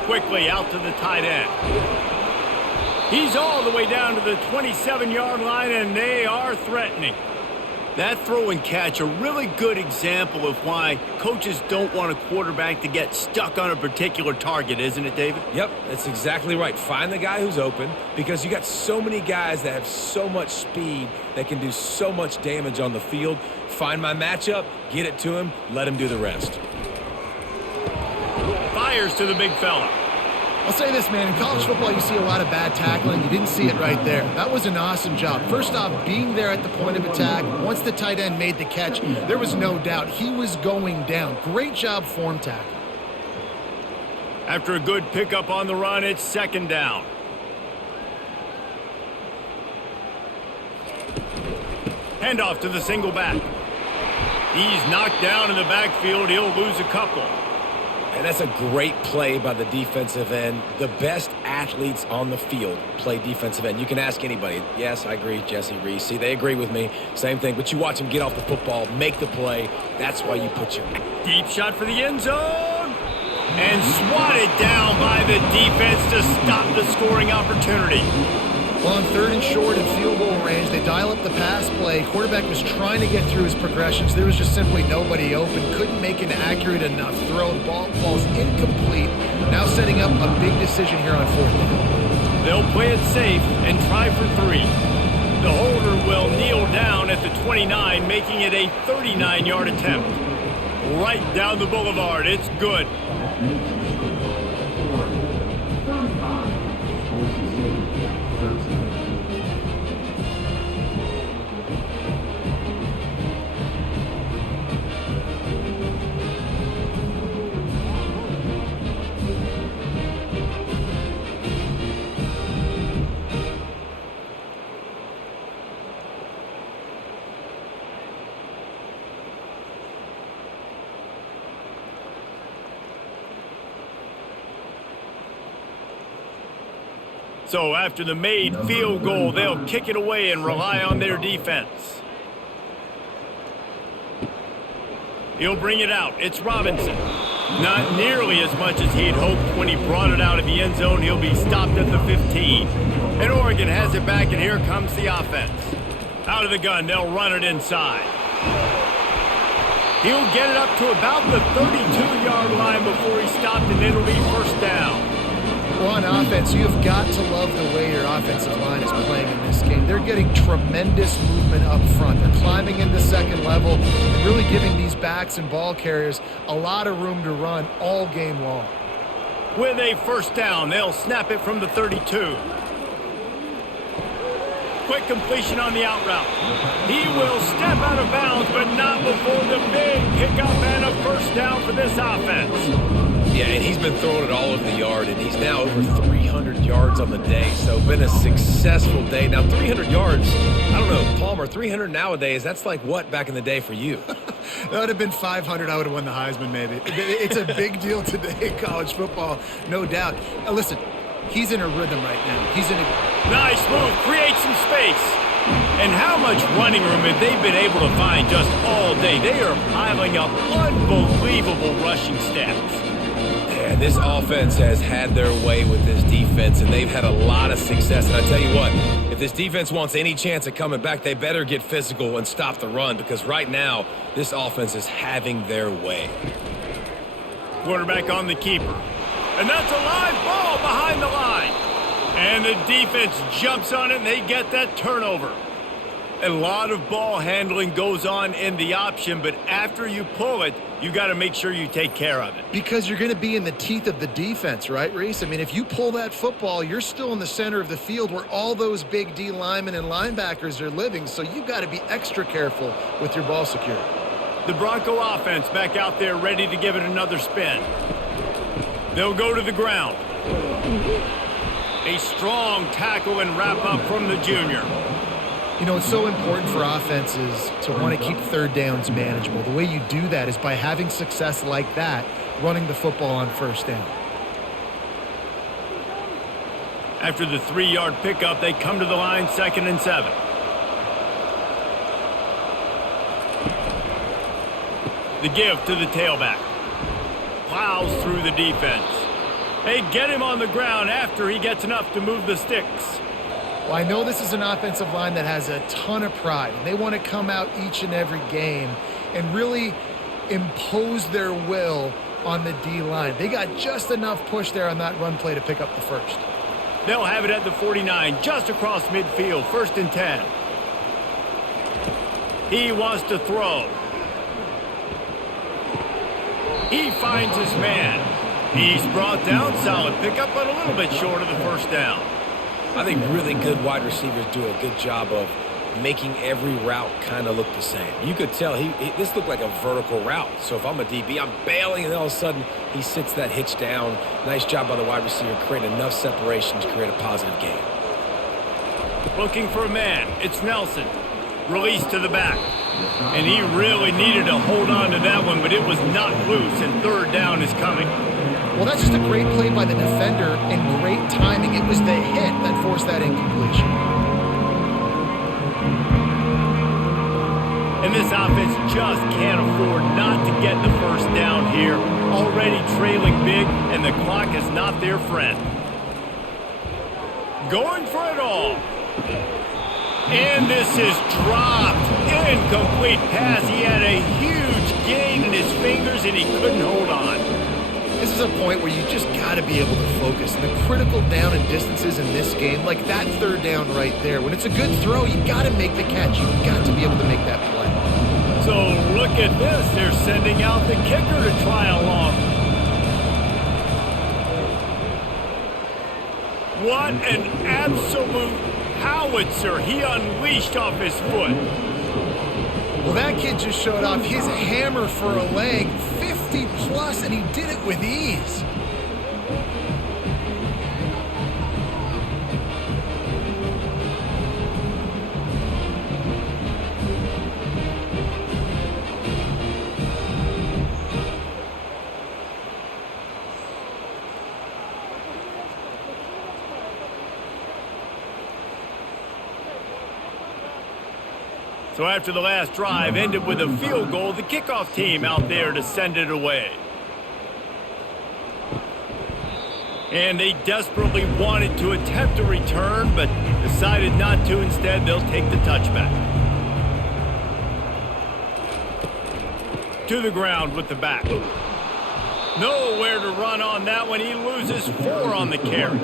Quickly out to the tight end. He's all the way down to the 27-yard line, and they are threatening. That throw and catch, a really good example of why coaches don't want a quarterback to get stuck on a particular target, isn't it, David? Yep, that's exactly right. Find the guy who's open, because you got so many guys that have so much speed that can do so much damage on the field. Find my matchup, get it to him, let him do the rest. Fires to the big fella. I'll say this, man. In college football, you see a lot of bad tackling. You didn't see it right there. That was an awesome job. First off, being there at the point of attack. Once the tight end made the catch, there was no doubt he was going down. Great job form tackle. After a good pickup on the run, it's second down. Handoff to the single back. He's knocked down in the backfield. He'll lose a couple. And that's a great play by the defensive end. The best athletes on the field play defensive end. You can ask anybody. Yes, I agree, Jesse Reese. See, they agree with me. Same thing. But you watch them get off the football, make the play. That's why you put your... Deep shot for the end zone. And swatted down by the defense to stop the scoring opportunity. Well, on 3rd and short and field goal range, they dial up the pass play. Quarterback was trying to get through his progressions. There was just simply nobody open. Couldn't make an accurate enough throw. Ball's incomplete. Now setting up a big decision here on 4th down. They'll play it safe and try for 3. The holder will kneel down at the 29, making it a 39-yard attempt. Right down the boulevard. It's good. So after the made field goal, they'll kick it away and rely on their defense. He'll bring it out. It's Robinson. Not nearly as much as he'd hoped when he brought it out of the end zone. He'll be stopped at the 15. And Oregon has it back, and here comes the offense. Out of the gun, they'll run it inside. He'll get it up to about the 32-yard line before he's stopped, and it'll be first down. Well, on offense, you have got to love the way your offensive line is playing in this game. They're getting tremendous movement up front. They're climbing in the second level and really giving these backs and ball carriers a lot of room to run all game long. With a first down, they'll snap it from the 32. Quick completion on the out route. He will step out of bounds, but not before the big pickup and a first down for this offense. Yeah, and he's been throwing it all over the yard, and he's now over 300 yards on the day, so been a successful day. Now, 300 yards, I don't know, Palmer, 300 nowadays, that's like what back in the day for you? That would have been 500. I would have won the Heisman, maybe. It's a big deal today in college football, no doubt. Now, listen, he's in a rhythm right now. He's in a... Nice move, creates some space. And how much running room have they been able to find just all day? They are piling up unbelievable rushing stats. Yeah, this offense has had their way with this defense, and they've had a lot of success. And I tell you what, if this defense wants any chance of coming back, they better get physical and stop the run, because right now, this offense is having their way. Quarterback on the keeper. And that's a live ball behind the line. And the defense jumps on it, and they get that turnover. A lot of ball handling goes on in the option, but after you pull it, you got to make sure you take care of it. Because you're going to be in the teeth of the defense, right, Reese? I mean, if you pull that football, you're still in the center of the field where all those big D linemen and linebackers are living, so you've got to be extra careful with your ball security. The Bronco offense back out there ready to give it another spin. They'll go to the ground. A strong tackle and wrap up from the junior. You know, it's so important for offenses to want to keep third downs manageable. The way you do that is by having success like that, running the football on first down. After the 3-yard pickup, they come to the line, 2nd and 7. The give to the tailback. Plows through the defense. They get him on the ground after he gets enough to move the sticks. Well, I know this is an offensive line that has a ton of pride. They want to come out each and every game and really impose their will on the D-line. They got just enough push there on that run play to pick up the first. They'll have it at the 49, just across midfield, 1st and 10. He wants to throw. He finds his man. He's brought down, solid pickup, but a little bit short of the first down. I think really good wide receivers do a good job of making every route kind of look the same. You could tell this looked like a vertical route. So if I'm a DB, I'm bailing, and then all of a sudden he sits that hitch down. Nice job by the wide receiver, create enough separation to create a positive gain. Looking for a man. It's Nelson. Released to the back. And he really needed to hold on to that one, but it was not loose, and 3rd down is coming. Well, that's just a great play by the defender and great timing. It was the hit that forced that incompletion. And this offense just can't afford not to get the first down here. Already trailing big, and the clock is not their friend. Going for it all. And this is dropped. Incomplete pass. He had a huge gain in his fingers, and he couldn't hold on. This is a point where you just got to be able to focus. And the critical down and distances in this game, like that 3rd down right there, when it's a good throw, you got to make the catch. You've got to be able to make that play. So look at this. They're sending out the kicker to try along. What an absolute howitzer he unleashed off his foot. Well, that kid just showed off his hammer for a leg, 50 plus, and he did it with ease. So after the last drive ended with a field goal, the kickoff team out there to send it away. And they desperately wanted to attempt a return, but decided not to. Instead, they'll take the touchback. To the ground with the back. Nowhere to run on that one. He loses 4 on the carry.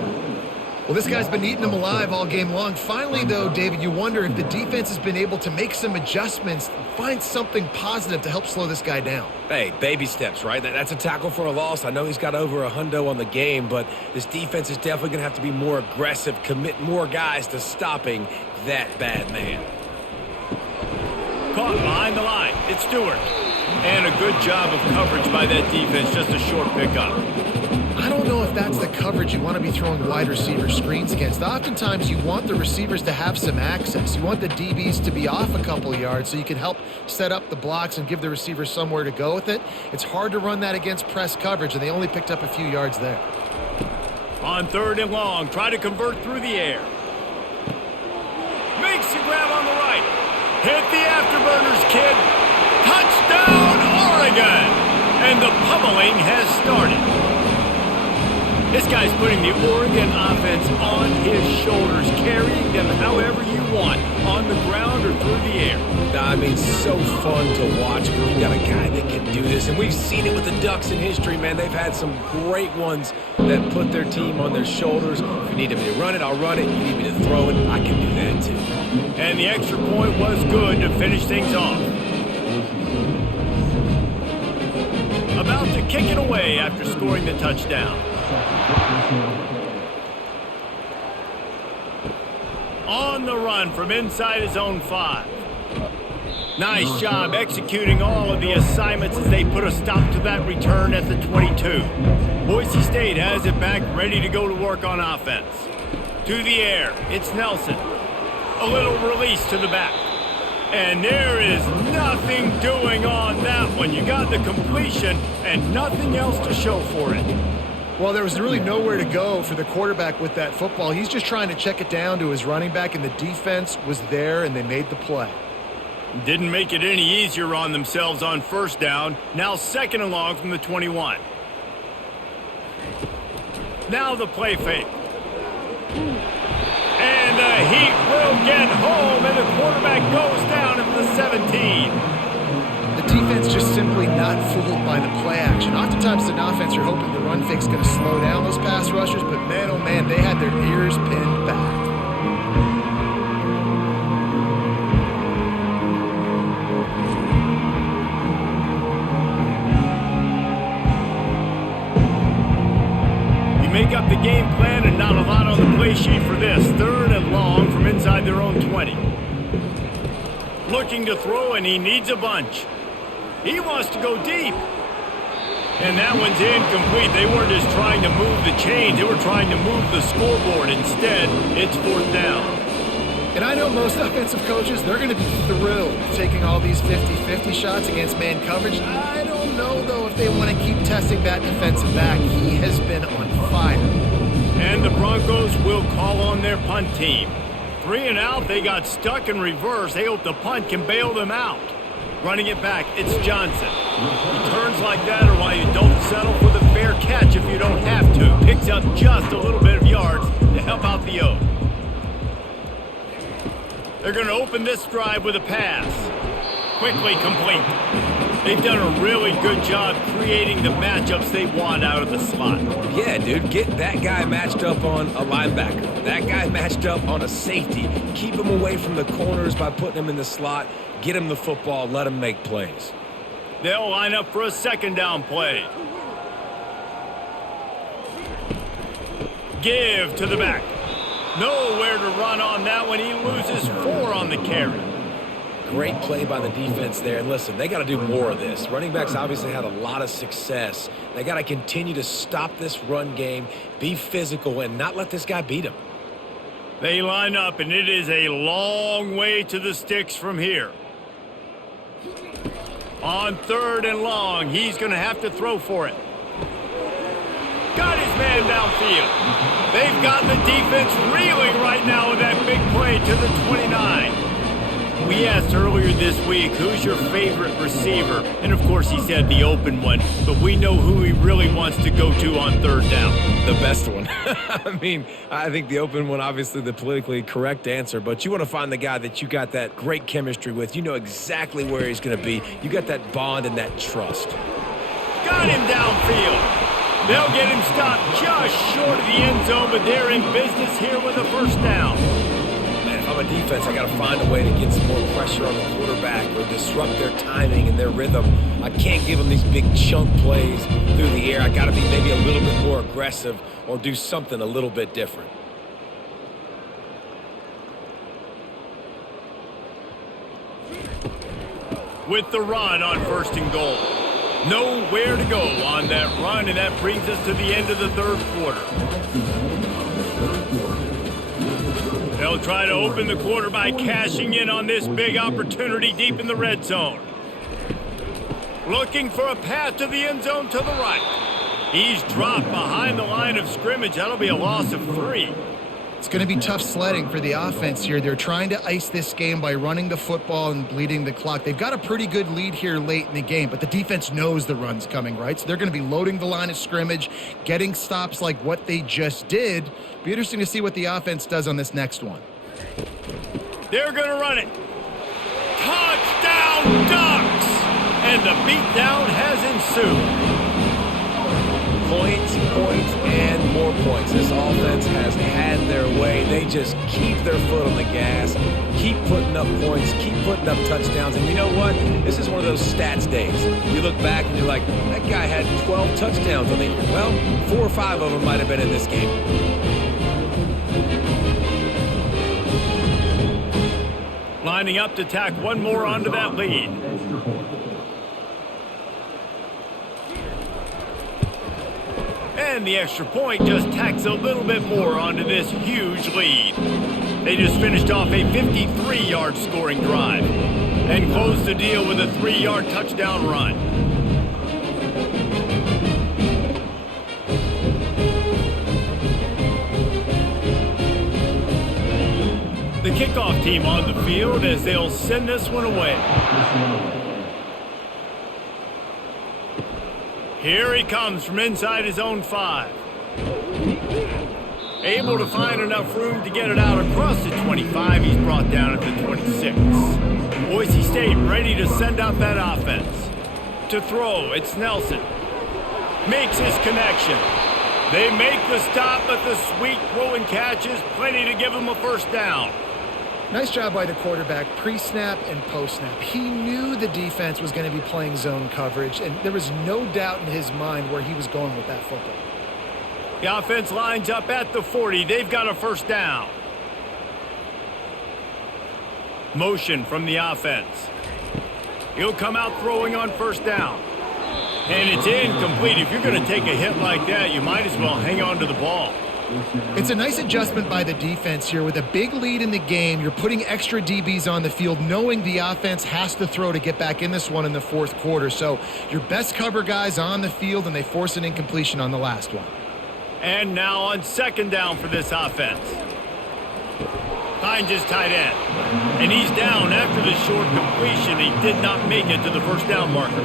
Well, this guy's been eating them alive all game long. Finally, though, David, you wonder if the defense has been able to make some adjustments, find something positive to help slow this guy down. Hey, baby steps, right? That's a tackle for a loss. I know he's got over a hundo on the game, but this defense is definitely going to have to be more aggressive, commit more guys to stopping that bad man. Caught behind the line. It's Stewart. And a good job of coverage by that defense, just a short pickup. I don't know if that's the coverage you want to be throwing wide receiver screens against. Oftentimes, you want the receivers to have some access. You want the DBs to be off a couple yards so you can help set up the blocks and give the receiver somewhere to go with it. It's hard to run that against press coverage, and they only picked up a few yards there. On 3rd and long, try to convert through the air. Makes Makes the grab on the right. Hit the afterburners, kid. Touchdown, Oregon! And the pummeling has started. This guy's putting the Oregon offense on his shoulders, carrying them however you want, on the ground or through the air. I mean, so fun to watch when you got a guy that can do this. And we've seen it with the Ducks in history, man. They've had some great ones that put their team on their shoulders. If you need me to run it, I'll run it. You need me to throw it, I can do that too. And the extra point was good to finish things off. About to kick it away after scoring the touchdown. On the run from inside his own 5. Nice job executing all of the assignments as they put a stop to that return at the 22. Boise State has it back, ready to go to work on offense. To the air, it's Nelson. A little release to the back. And there is nothing doing on that one. You got the completion and nothing else to show for it. Well, there was really nowhere to go for the quarterback with that football. He's just trying to check it down to his running back, and the defense was there, and they made the play. Didn't make it any easier on themselves on first down. Now 2nd and long from the 21. Now the play fake. And the Heat will get home, and the quarterback goes down at the 17. The defense just simply not fooled by the play action. Oftentimes, an offense, you're hoping the run fake's going to slow down those pass rushers, but man, oh man, they had their ears pinned back. You make up the game plan and not a lot on the play sheet for this. 3rd and long from inside their own 20. Looking to throw, and he needs a bunch. He wants to go deep. And that one's incomplete. They weren't just trying to move the chains. They were trying to move the scoreboard. Instead, it's 4th down. And I know most offensive coaches, they're going to be thrilled taking all these 50-50 shots against man coverage. I don't know, though, if they want to keep testing that defensive back. He has been on fire. And the Broncos will call on their punt team. 3 and out, they got stuck in reverse. They hope the punt can bail them out. Running it back, it's Johnson. Returns like that are why you don't settle for the fair catch if you don't have to. Picks up just a little bit of yards to help out the O. They're going to open this drive with a pass. Quickly complete. They've done a really good job creating the matchups they want out of the slot. Yeah, dude, get that guy matched up on a linebacker. That guy matched up on a safety. Keep him away from the corners by putting him in the slot. Get him the football, let him make plays. They'll line up for a 2nd down play. Give to the back. Nowhere to run on that one. He loses 4 on the carry. Great play by the defense there. And listen, they got to do more of this. Running backs obviously had a lot of success. They got to continue to stop this run game, be physical, and not let this guy beat him. They line up, and it is a long way to the sticks from here. On 3rd and long, he's going to have to throw for it. Got his man downfield. They've got the defense reeling right now with that big play to the 29. We asked earlier this week, who's your favorite receiver? And of course he said the open one, but we know who he really wants to go to on 3rd down. The best one. I mean, I think the open one, obviously the politically correct answer, but you want to find the guy that you got that great chemistry with. You know exactly where he's going to be. You got that bond and that trust. Got him downfield. They'll get him stopped just short of the end zone, but they're in business here with a 1st down. Man, if I'm a defense, I got to find a way to get some more pressure on the quarterback or disrupt their timing and their rhythm. I can't give them these big chunk plays through the air. I got to be maybe a little bit more aggressive or do something a little bit different. With the run on 1st and goal. Nowhere to go on that run, and that brings us to the end of the 3rd quarter. They'll try to open the quarter by cashing in on this big opportunity deep in the red zone. Looking for a path to the end zone to the right. He's dropped behind the line of scrimmage. That'll be a loss of 3. It's going to be tough sledding for the offense here. They're trying to ice this game by running the football and bleeding the clock. They've got a pretty good lead here late in the game, but the defense knows the run's coming, right? So they're going to be loading the line of scrimmage, getting stops like what they just did. Be interesting to see what the offense does on this next one. They're going to run it. Touchdown, Ducks! And the beatdown has ensued. Points, and more points. This offense has had their way. They just keep their foot on the gas, keep putting up points, keep putting up touchdowns. And you know what? This is one of those stats days. You look back and you're like, that guy had 12 touchdowns. I think, well, 4 or 5 of them might have been in this game. Lining up to tack one more onto that lead. And the extra point just tacks a little bit more onto this huge lead. They just finished off a 53-yard scoring drive and closed the deal with a 3-yard touchdown run. The kickoff team on the field as they'll send this one away. Here he comes from inside his own 5. Able to find enough room to get it out across the 25. He's brought down at the 26. Boise State ready to send out that offense. To throw, it's Nelson. Makes his connection. They make the stop, but the sweet throw and catch is plenty to give him a first down. Nice job by the quarterback, pre-snap and post-snap. He knew the defense was going to be playing zone coverage, and there was no doubt in his mind where he was going with that football. The offense lines up at the 40. They've got a first down. Motion from the offense. He'll come out throwing on first down. And it's incomplete. If you're going to take a hit like that, you might as well hang on to the ball. It's a nice adjustment by the defense here. With a big lead in the game, you're putting extra DBs on the field, knowing the offense has to throw to get back in this one in the fourth quarter. So your best cover guys on the field, and they force an incompletion on the last one. And now on second down for this offense. Finds his tight end. And he's down after the short completion. He did not make it to the first down marker.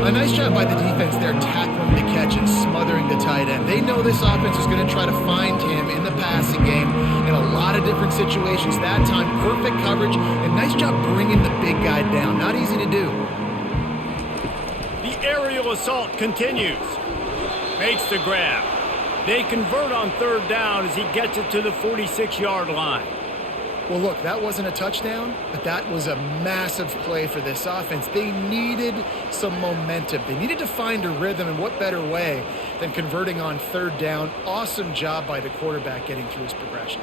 A nice job by the defense there, tackling the catch and smothering the tight end. They know this offense is going to try to find him in the passing game in a lot of different situations. That time, perfect coverage, and nice job bringing the big guy down. Not easy to do. The aerial assault continues. Makes the grab. They convert on third down as he gets it to the 46-yard line. Well, look, that wasn't a touchdown, but that was a massive play for this offense. They needed some momentum. They needed to find a rhythm, and what better way than converting on third down. Awesome job by the quarterback getting through his progression.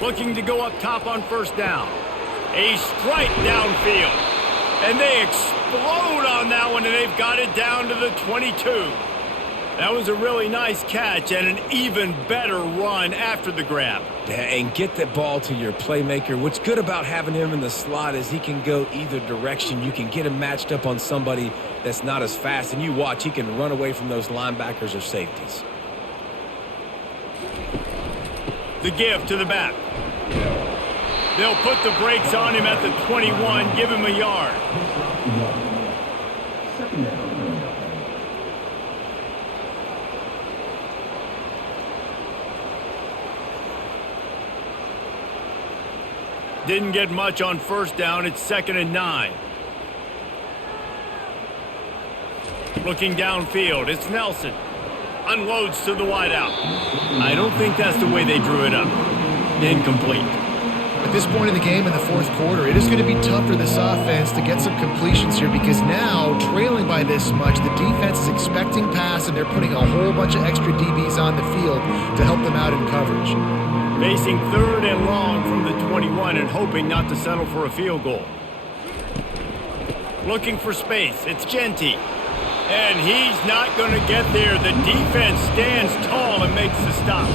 Looking to go up top on first down. A strike downfield. And they explode on that one, and they've got it down to the 22. That was a really nice catch and an even better run after the grab. Yeah, and get the ball to your playmaker. What's good about having him in the slot is he can go either direction. You can get him matched up on somebody that's not as fast, and you watch, he can run away from those linebackers or safeties. The give to the back. They'll put the brakes on him at the 21, give him a yard. Didn't get much on first down. It's 2nd and 9. Looking downfield, it's Nelson. Unloads to the wideout. I don't think that's the way they drew it up. Incomplete. At this point in the game in the fourth quarter, it is going to be tough for this offense to get some completions here, because now, trailing by this much, the defense is expecting pass, and they're putting a whole bunch of extra DBs on the field to help them out in coverage. Facing 3rd and long from the 21 and hoping not to settle for a field goal. Looking for space, it's Genty. And he's not going to get there. The defense stands tall and makes the stop.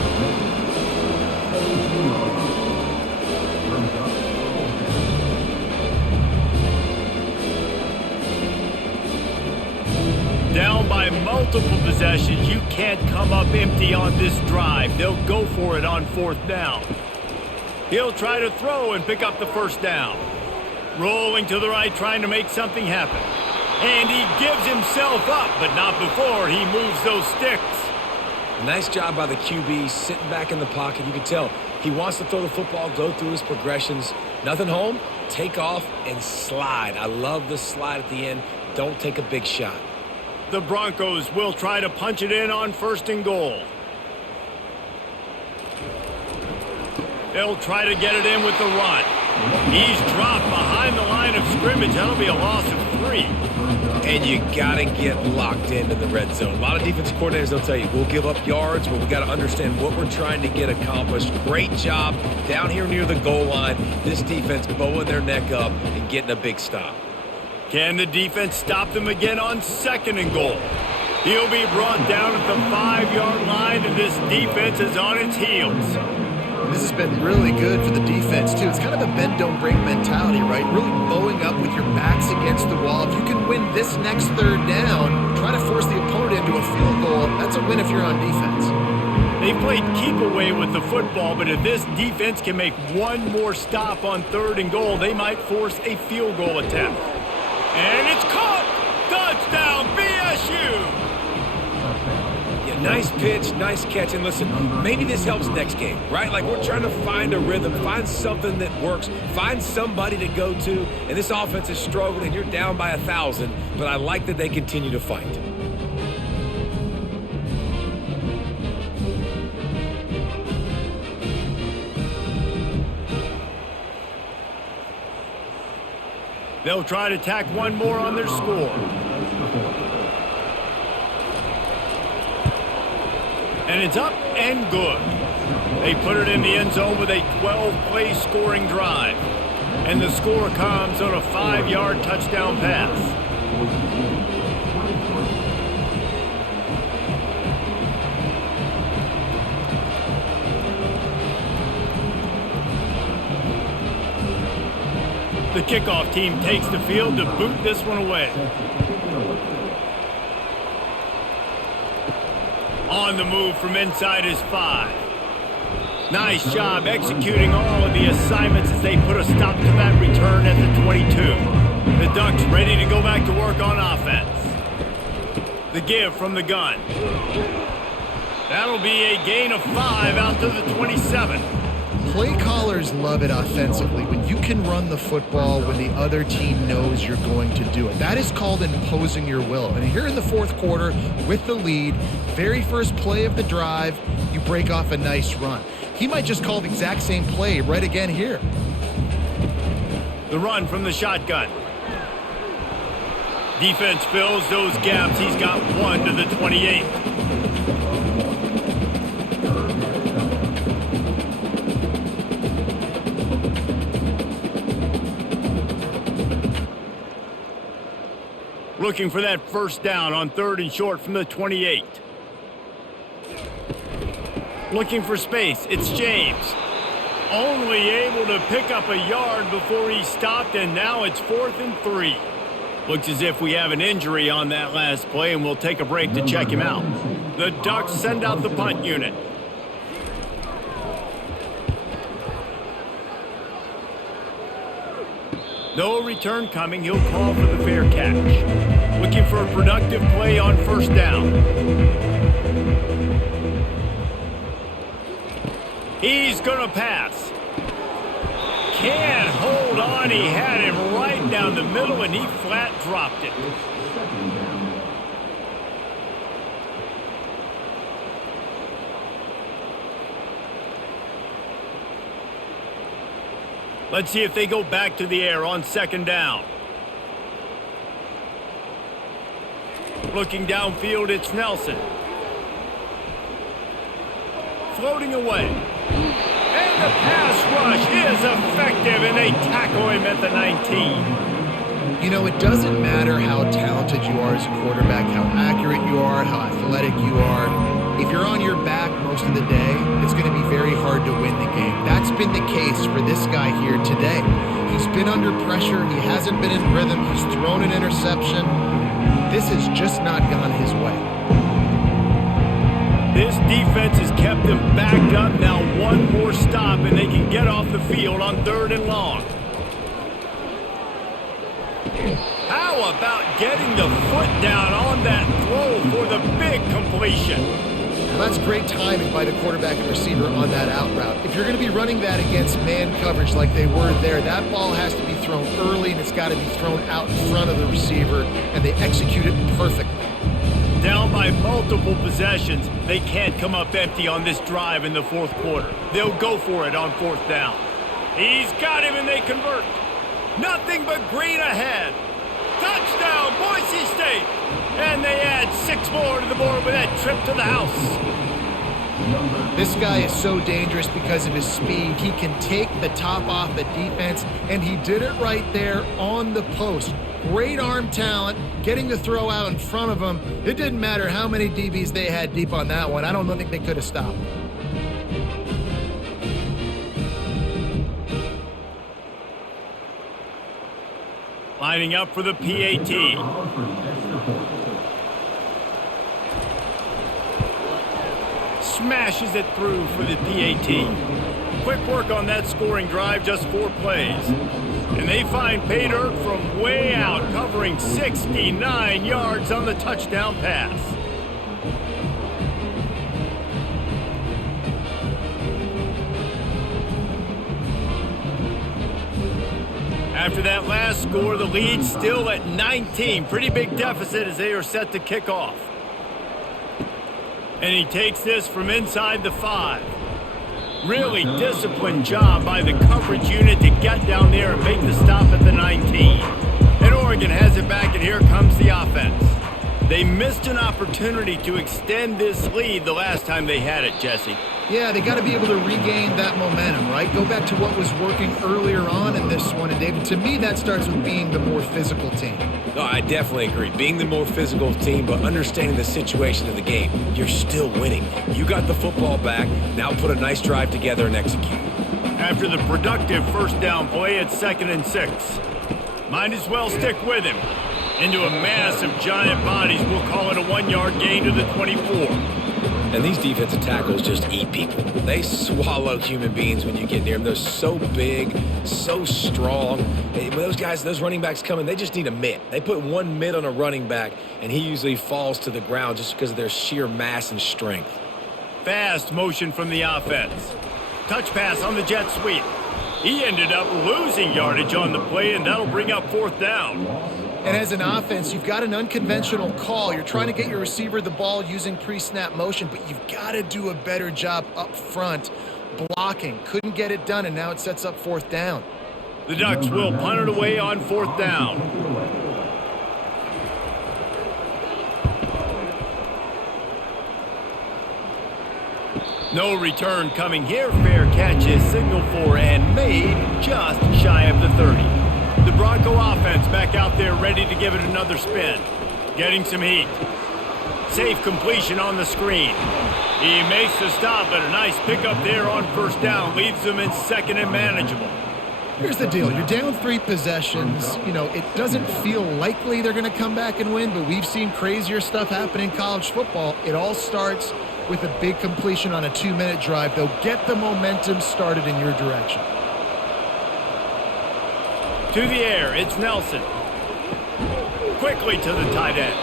Down by multiple possessions. You can't come up empty on this drive. They'll go for it on 4th down. He'll try to throw and pick up the 1st down. Rolling to the right, trying to make something happen. And he gives himself up, but not before he moves those sticks. Nice job by the QB, sitting back in the pocket. You can tell he wants to throw the football, go through his progressions. Nothing home, take off, and slide. I love the slide at the end. Don't take a big shot. The Broncos will try to punch it in on 1st and goal. They'll try to get it in with the run. He's dropped behind the line of scrimmage. That'll be a loss of 3. And you got to get locked into the red zone. A lot of defensive coordinators, they'll tell you, we'll give up yards, but we got to understand what we're trying to get accomplished. Great job down here near the goal line. This defense bowing their neck up and getting a big stop. Can the defense stop them again on 2nd and goal? He'll be brought down at the 5-yard line, and this defense is on its heels. This has been really good for the defense, too. It's kind of a bend-don't-break mentality, right? Really bowing up with your backs against the wall. If you can win this next 3rd down, try to force the opponent into a field goal, that's a win if you're on defense. They played keep away with the football, but if this defense can make one more stop on 3rd and goal, they might force a field goal attempt. And it's caught! Touchdown, BSU! Nice pitch, nice catch, and listen, maybe this helps next game, right? Like we're trying to find a rhythm, find something that works, find somebody to go to, and this offense is struggling, and you're down by 1,000, but I like that they continue to fight. They'll try to tack one more on their score. And it's up and good. They put it in the end zone with a 12-play scoring drive. And the score comes on a 5-yard touchdown pass. The kickoff team takes the field to boot this one away. On the move from inside his 5. Nice job executing all of the assignments as they put a stop to that return at the 22. The Ducks ready to go back to work on offense. The give from the gun. That'll be a gain of 5 out to the 27. Play callers love it offensively when you can run the football when the other team knows you're going to do it. That is called imposing your will. And here in the 4th quarter with the lead, very first play of the drive, you break off a nice run. He might just call the exact same play right again here. The run from the shotgun. Defense fills those gaps. He's got 1 to the 28. Looking for that 1st down on 3rd and short from the 28. Looking for space. It's James. Only able to pick up a yard before he stopped, and now it's 4th and 3. Looks as if we have an injury on that last play, and we'll take a break to check him out. The Ducks send out the punt unit. No return coming. He'll call for the fair catch. Looking for a productive play on 1st down. He's going to pass. Can't hold on. He had him right down the middle, and he flat dropped it. Let's see if they go back to the air on 2nd down. Looking downfield, it's Nelson. Floating away. And the pass rush is effective, and they tackle him at the 19. You know, it doesn't matter how talented you are as a quarterback, how accurate you are, how athletic you are. If you're on your back most of the day, it's going to be very hard to win the game. That's been the case for this guy here today. He's been under pressure. He hasn't been in rhythm. He's thrown an interception. this has just not gone his way. This defense has kept them backed up. Now one more stop, and they can get off the field on 3rd and long. How about getting the foot down on that throw for the big completion? Well, that's great timing by the quarterback and receiver on that out route. If you're going to be running that against man coverage like they were there, that ball has to be thrown early, and it's got to be thrown out in front of the receiver, and they execute it perfectly. Down by multiple possessions, they can't come up empty on this drive in the 4th quarter. They'll go for it on 4th down. He's got him, and they convert. Nothing but green ahead. Touchdown, Boise State! And they add 6 more to the board with that trip to the house. This guy is so dangerous because of his speed. He can take the top off the defense, and he did it right there on the post. Great arm talent, getting the throw out in front of him. It didn't matter how many DBs they had deep on that one. I don't think they could have stopped. Lining up for the PAT. Smashes it through for the PAT. Quick work on that scoring drive, just 4 plays. And they find pay dirt from way out, covering 69 yards on the touchdown pass. After that last score, the lead's still at 19. Pretty big deficit as they are set to kick off. And he takes this from inside the 5. Really disciplined job by the coverage unit to get down there and make the stop at the 19. And Oregon has it back, and here comes the offense. They missed an opportunity to extend this lead the last time they had it, Jesse. Yeah, they got to be able to regain that momentum, right? Go back to what was working earlier on in this one. And David, to me, that starts with being the more physical team. No, I definitely agree. Being the more physical team, but understanding the situation of the game. You're still winning. You got the football back. Now put a nice drive together and execute. After the productive 1st down play at 2nd and 6. Might as well stick with him. Into a mass of giant bodies. We'll call it a 1-yard gain to the 24. And these defensive tackles just eat people. They swallow human beings when you get near them. They're so big, so strong. When those running backs come in, they just need a mitt. They put one mitt on a running back, and he usually falls to the ground just because of their sheer mass and strength. Fast motion from the offense. Touch pass on the jet sweep. He ended up losing yardage on the play, and that'll bring up 4th down. And as an offense, you've got an unconventional call. You're trying to get your receiver the ball using pre-snap motion, but you've got to do a better job up front blocking. Couldn't get it done, and now it sets up 4th down. The Ducks will punt it away on 4th down. No return coming here. Fair catch is signaled for and made just shy of the 30. The Bronco offense back out there ready to give it another spin. Getting some heat. Safe completion on the screen. He makes the stop, but a nice pickup there on 1st down. Leaves them in 2nd and manageable. Here's the deal. You're down 3 possessions. You know, it doesn't feel likely they're going to come back and win, but we've seen crazier stuff happen in college football. It all starts with a big completion on a 2-minute drive. They'll get the momentum started in your direction. To the air, it's Nelson. Quickly to the tight end.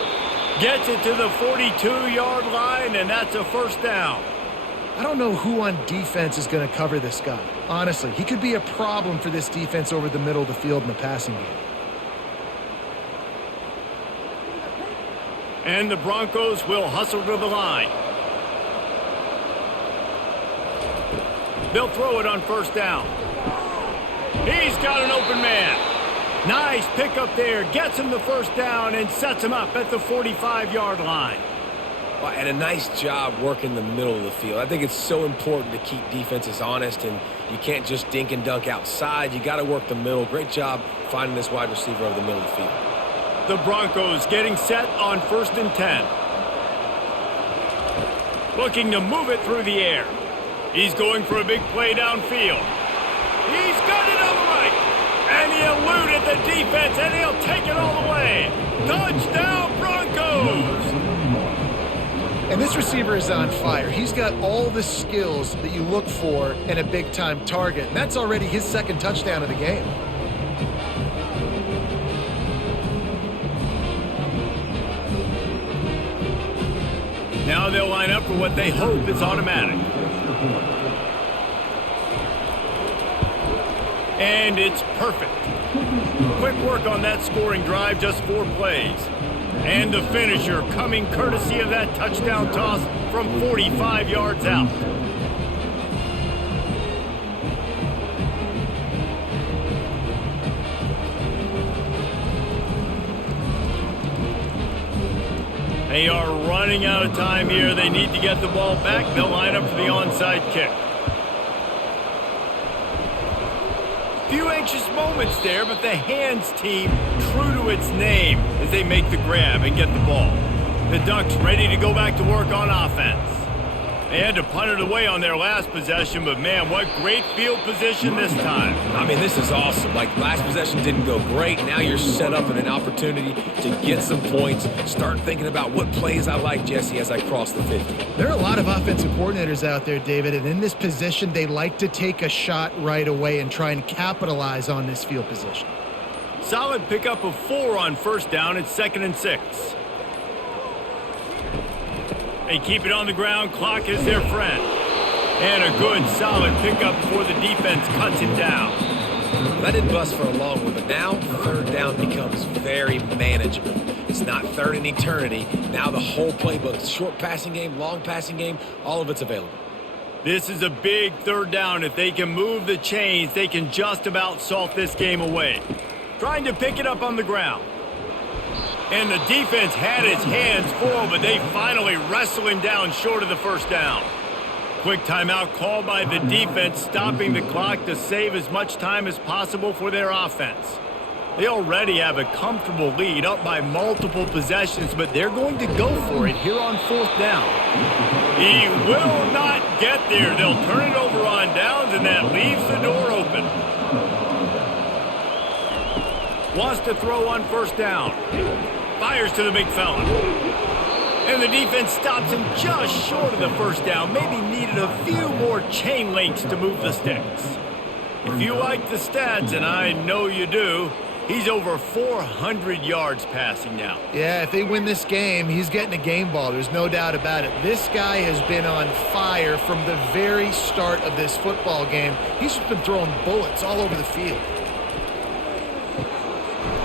Gets it to the 42-yard line, and that's a 1st down. I don't know who on defense is going to cover this guy. Honestly, he could be a problem for this defense over the middle of the field in the passing game. And the Broncos will hustle to the line. They'll throw it on 1st down. He's got an open man. Nice pickup there. Gets him the 1st down and sets him up at the 45-yard line. And a nice job working the middle of the field. I think it's so important to keep defenses honest, and you can't just dink and dunk outside. You got to work the middle. Great job finding this wide receiver over the middle of the field. The Broncos getting set on 1st and 10. Looking to move it through the air. He's going for a big play downfield. He's got it on the right. And he eluded the defense, and he'll take it all the way. Touchdown, Broncos! And this receiver is on fire. He's got all the skills that you look for in a big-time target. And that's already his second touchdown of the game. Now they'll line up for what they hope is automatic. And it's perfect. Quick work on that scoring drive, just 4 plays. And the finisher coming courtesy of that touchdown toss from 45 yards out. They are running out of time here. They need to get the ball back. They'll line up for the onside kick. Few anxious moments there, but the hands team true to its name as they make the grab and get the ball. The Ducks ready to go back to work on offense. They had to punt it away on their last possession, but man, what great field position this time. I mean, this is awesome. Like, last possession didn't go great. Now you're set up in an opportunity to get some points. Start thinking about what plays I like, Jesse, as I cross the 50. There are a lot of offensive coordinators out there, David, and in this position, they like to take a shot right away and try and capitalize on this field position. Solid pickup of 4 on first down. It's 2nd and 6. They keep it on the ground. Clock is their friend. And a good, solid pickup before the defense cuts it down. That didn't bust for a long one, but now 3rd down becomes very manageable. It's not 3rd and eternity. Now the whole playbook, short passing game, long passing game, all of it's available. This is a big 3rd down. If they can move the chains, they can just about salt this game away. Trying to pick it up on the ground. And the defense had its hands full, but they finally wrestle him down short of the 1st down. Quick timeout called by the defense, stopping the clock to save as much time as possible for their offense. They already have a comfortable lead, up by multiple possessions, but they're going to go for it here on 4th down. He will not get there. They'll turn it over on downs, and that leaves the door open. Wants to throw on 1st down. Fires to the big fella. And the defense stops him just short of the 1st down. Maybe needed a few more chain links to move the sticks. If you like the stats, and I know you do, he's over 400 yards passing now. Yeah, if they win this game, he's getting a game ball. There's no doubt about it. This guy has been on fire from the very start of this football game. He's just been throwing bullets all over the field.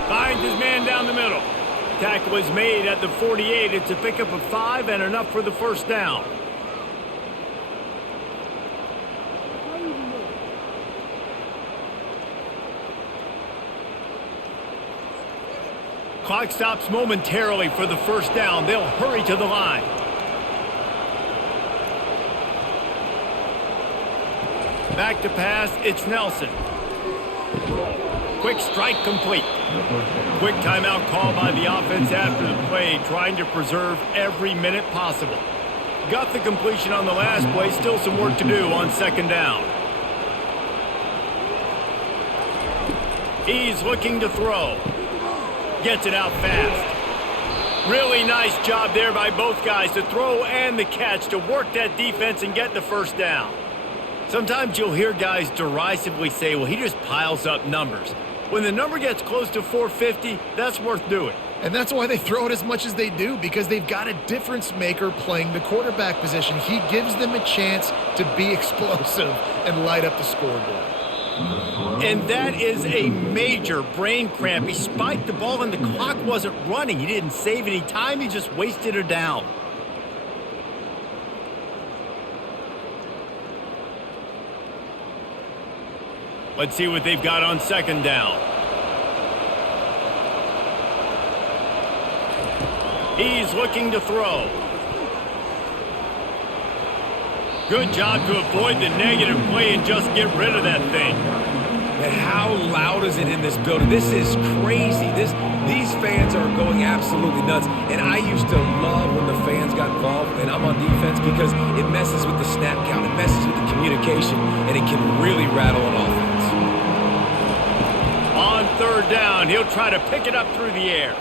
Finds his man down the middle. Tackle is made at the 48. It's a pickup of 5 and enough for the 1st down. Clock stops momentarily for the 1st down. They'll hurry to the line. Back to pass. It's Nelson. Quick strike complete. Quick timeout call by the offense after the play, trying to preserve every minute possible. Got the completion on the last play, still some work to do on 2nd down. He's looking to throw. Gets it out fast. Really nice job there by both guys to throw and the catch to work that defense and get the 1st down. Sometimes you'll hear guys derisively say, well, he just piles up numbers. When the number gets close to 450, that's worth doing. And that's why they throw it as much as they do, because they've got a difference maker playing the quarterback position. He gives them a chance to be explosive and light up the scoreboard. And that is a major brain cramp. He spiked the ball and the clock wasn't running. He didn't save any time. He just wasted her down. Let's see what they've got on 2nd down. He's looking to throw. Good job to avoid the negative play and just get rid of that thing. And how loud is it in this building? This is crazy. These fans are going absolutely nuts. And I used to love when the fans got involved, and I'm on defense, because it messes with the snap count, it messes with the communication, and it can really rattle an offense. On 3rd down, he'll try to pick it up through the air.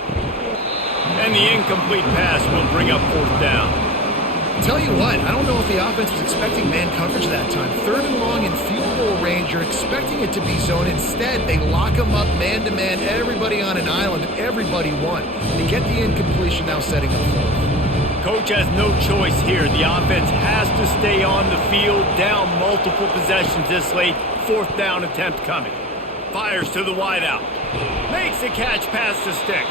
And the incomplete pass will bring up 4th down. Tell you what, I don't know if the offense was expecting man coverage that time. 3rd and long in field goal range, you're expecting it to be zone. Instead, they lock them up man-to-man, everybody on an island, and everybody won. They get the incompletion, now setting up 4th. Coach has no choice here. The offense has to stay on the field, down multiple possessions this late. 4th down attempt coming. Fires to the wideout. Makes the catch past the sticks.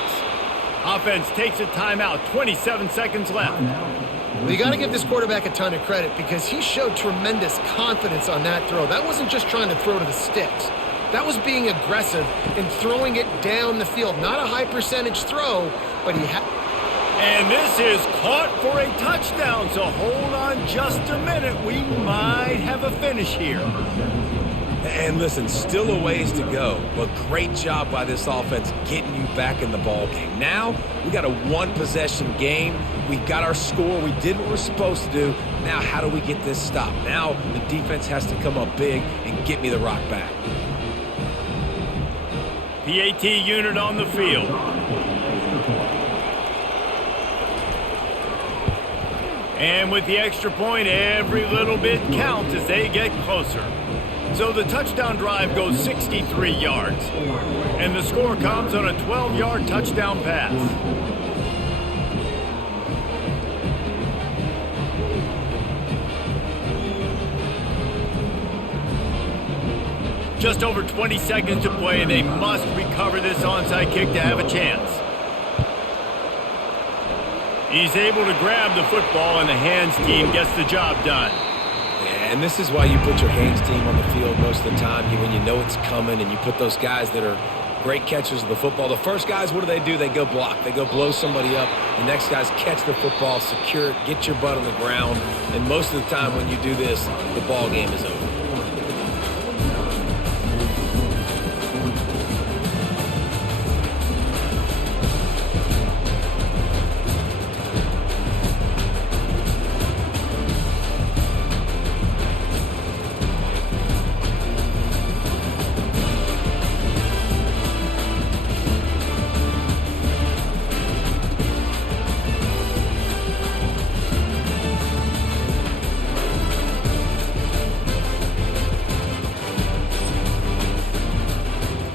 Offense takes a timeout. 27 seconds left. Well, you got to give this quarterback a ton of credit because he showed tremendous confidence on that throw. That wasn't just trying to throw to the sticks. That was being aggressive and throwing it down the field. Not a high percentage throw, but he had... And this is caught for a touchdown, so hold on just a minute. We might have a finish here. And listen, still a ways to go, but great job by this offense getting you back in the ball game. Now, we got a 1-possession game. We got our score. We did what we're supposed to do. Now, how do we get this stopped? Now, the defense has to come up big and get me the rock back. PAT unit on the field. And with the extra point, every little bit counts as they get closer. So the touchdown drive goes 63 yards. And the score comes on a 12-yard touchdown pass. Just over 20 seconds to play, and they must recover this onside kick to have a chance. He's able to grab the football, and the hands team gets the job done. Yeah, and this is why you put your hands team on the field most of the time, when you know it's coming, and you put those guys that are great catchers of the football. The first guys, what do? They go block. They go blow somebody up. The next guys catch the football, secure it, get your butt on the ground. And most of the time when you do this, the ball game is over.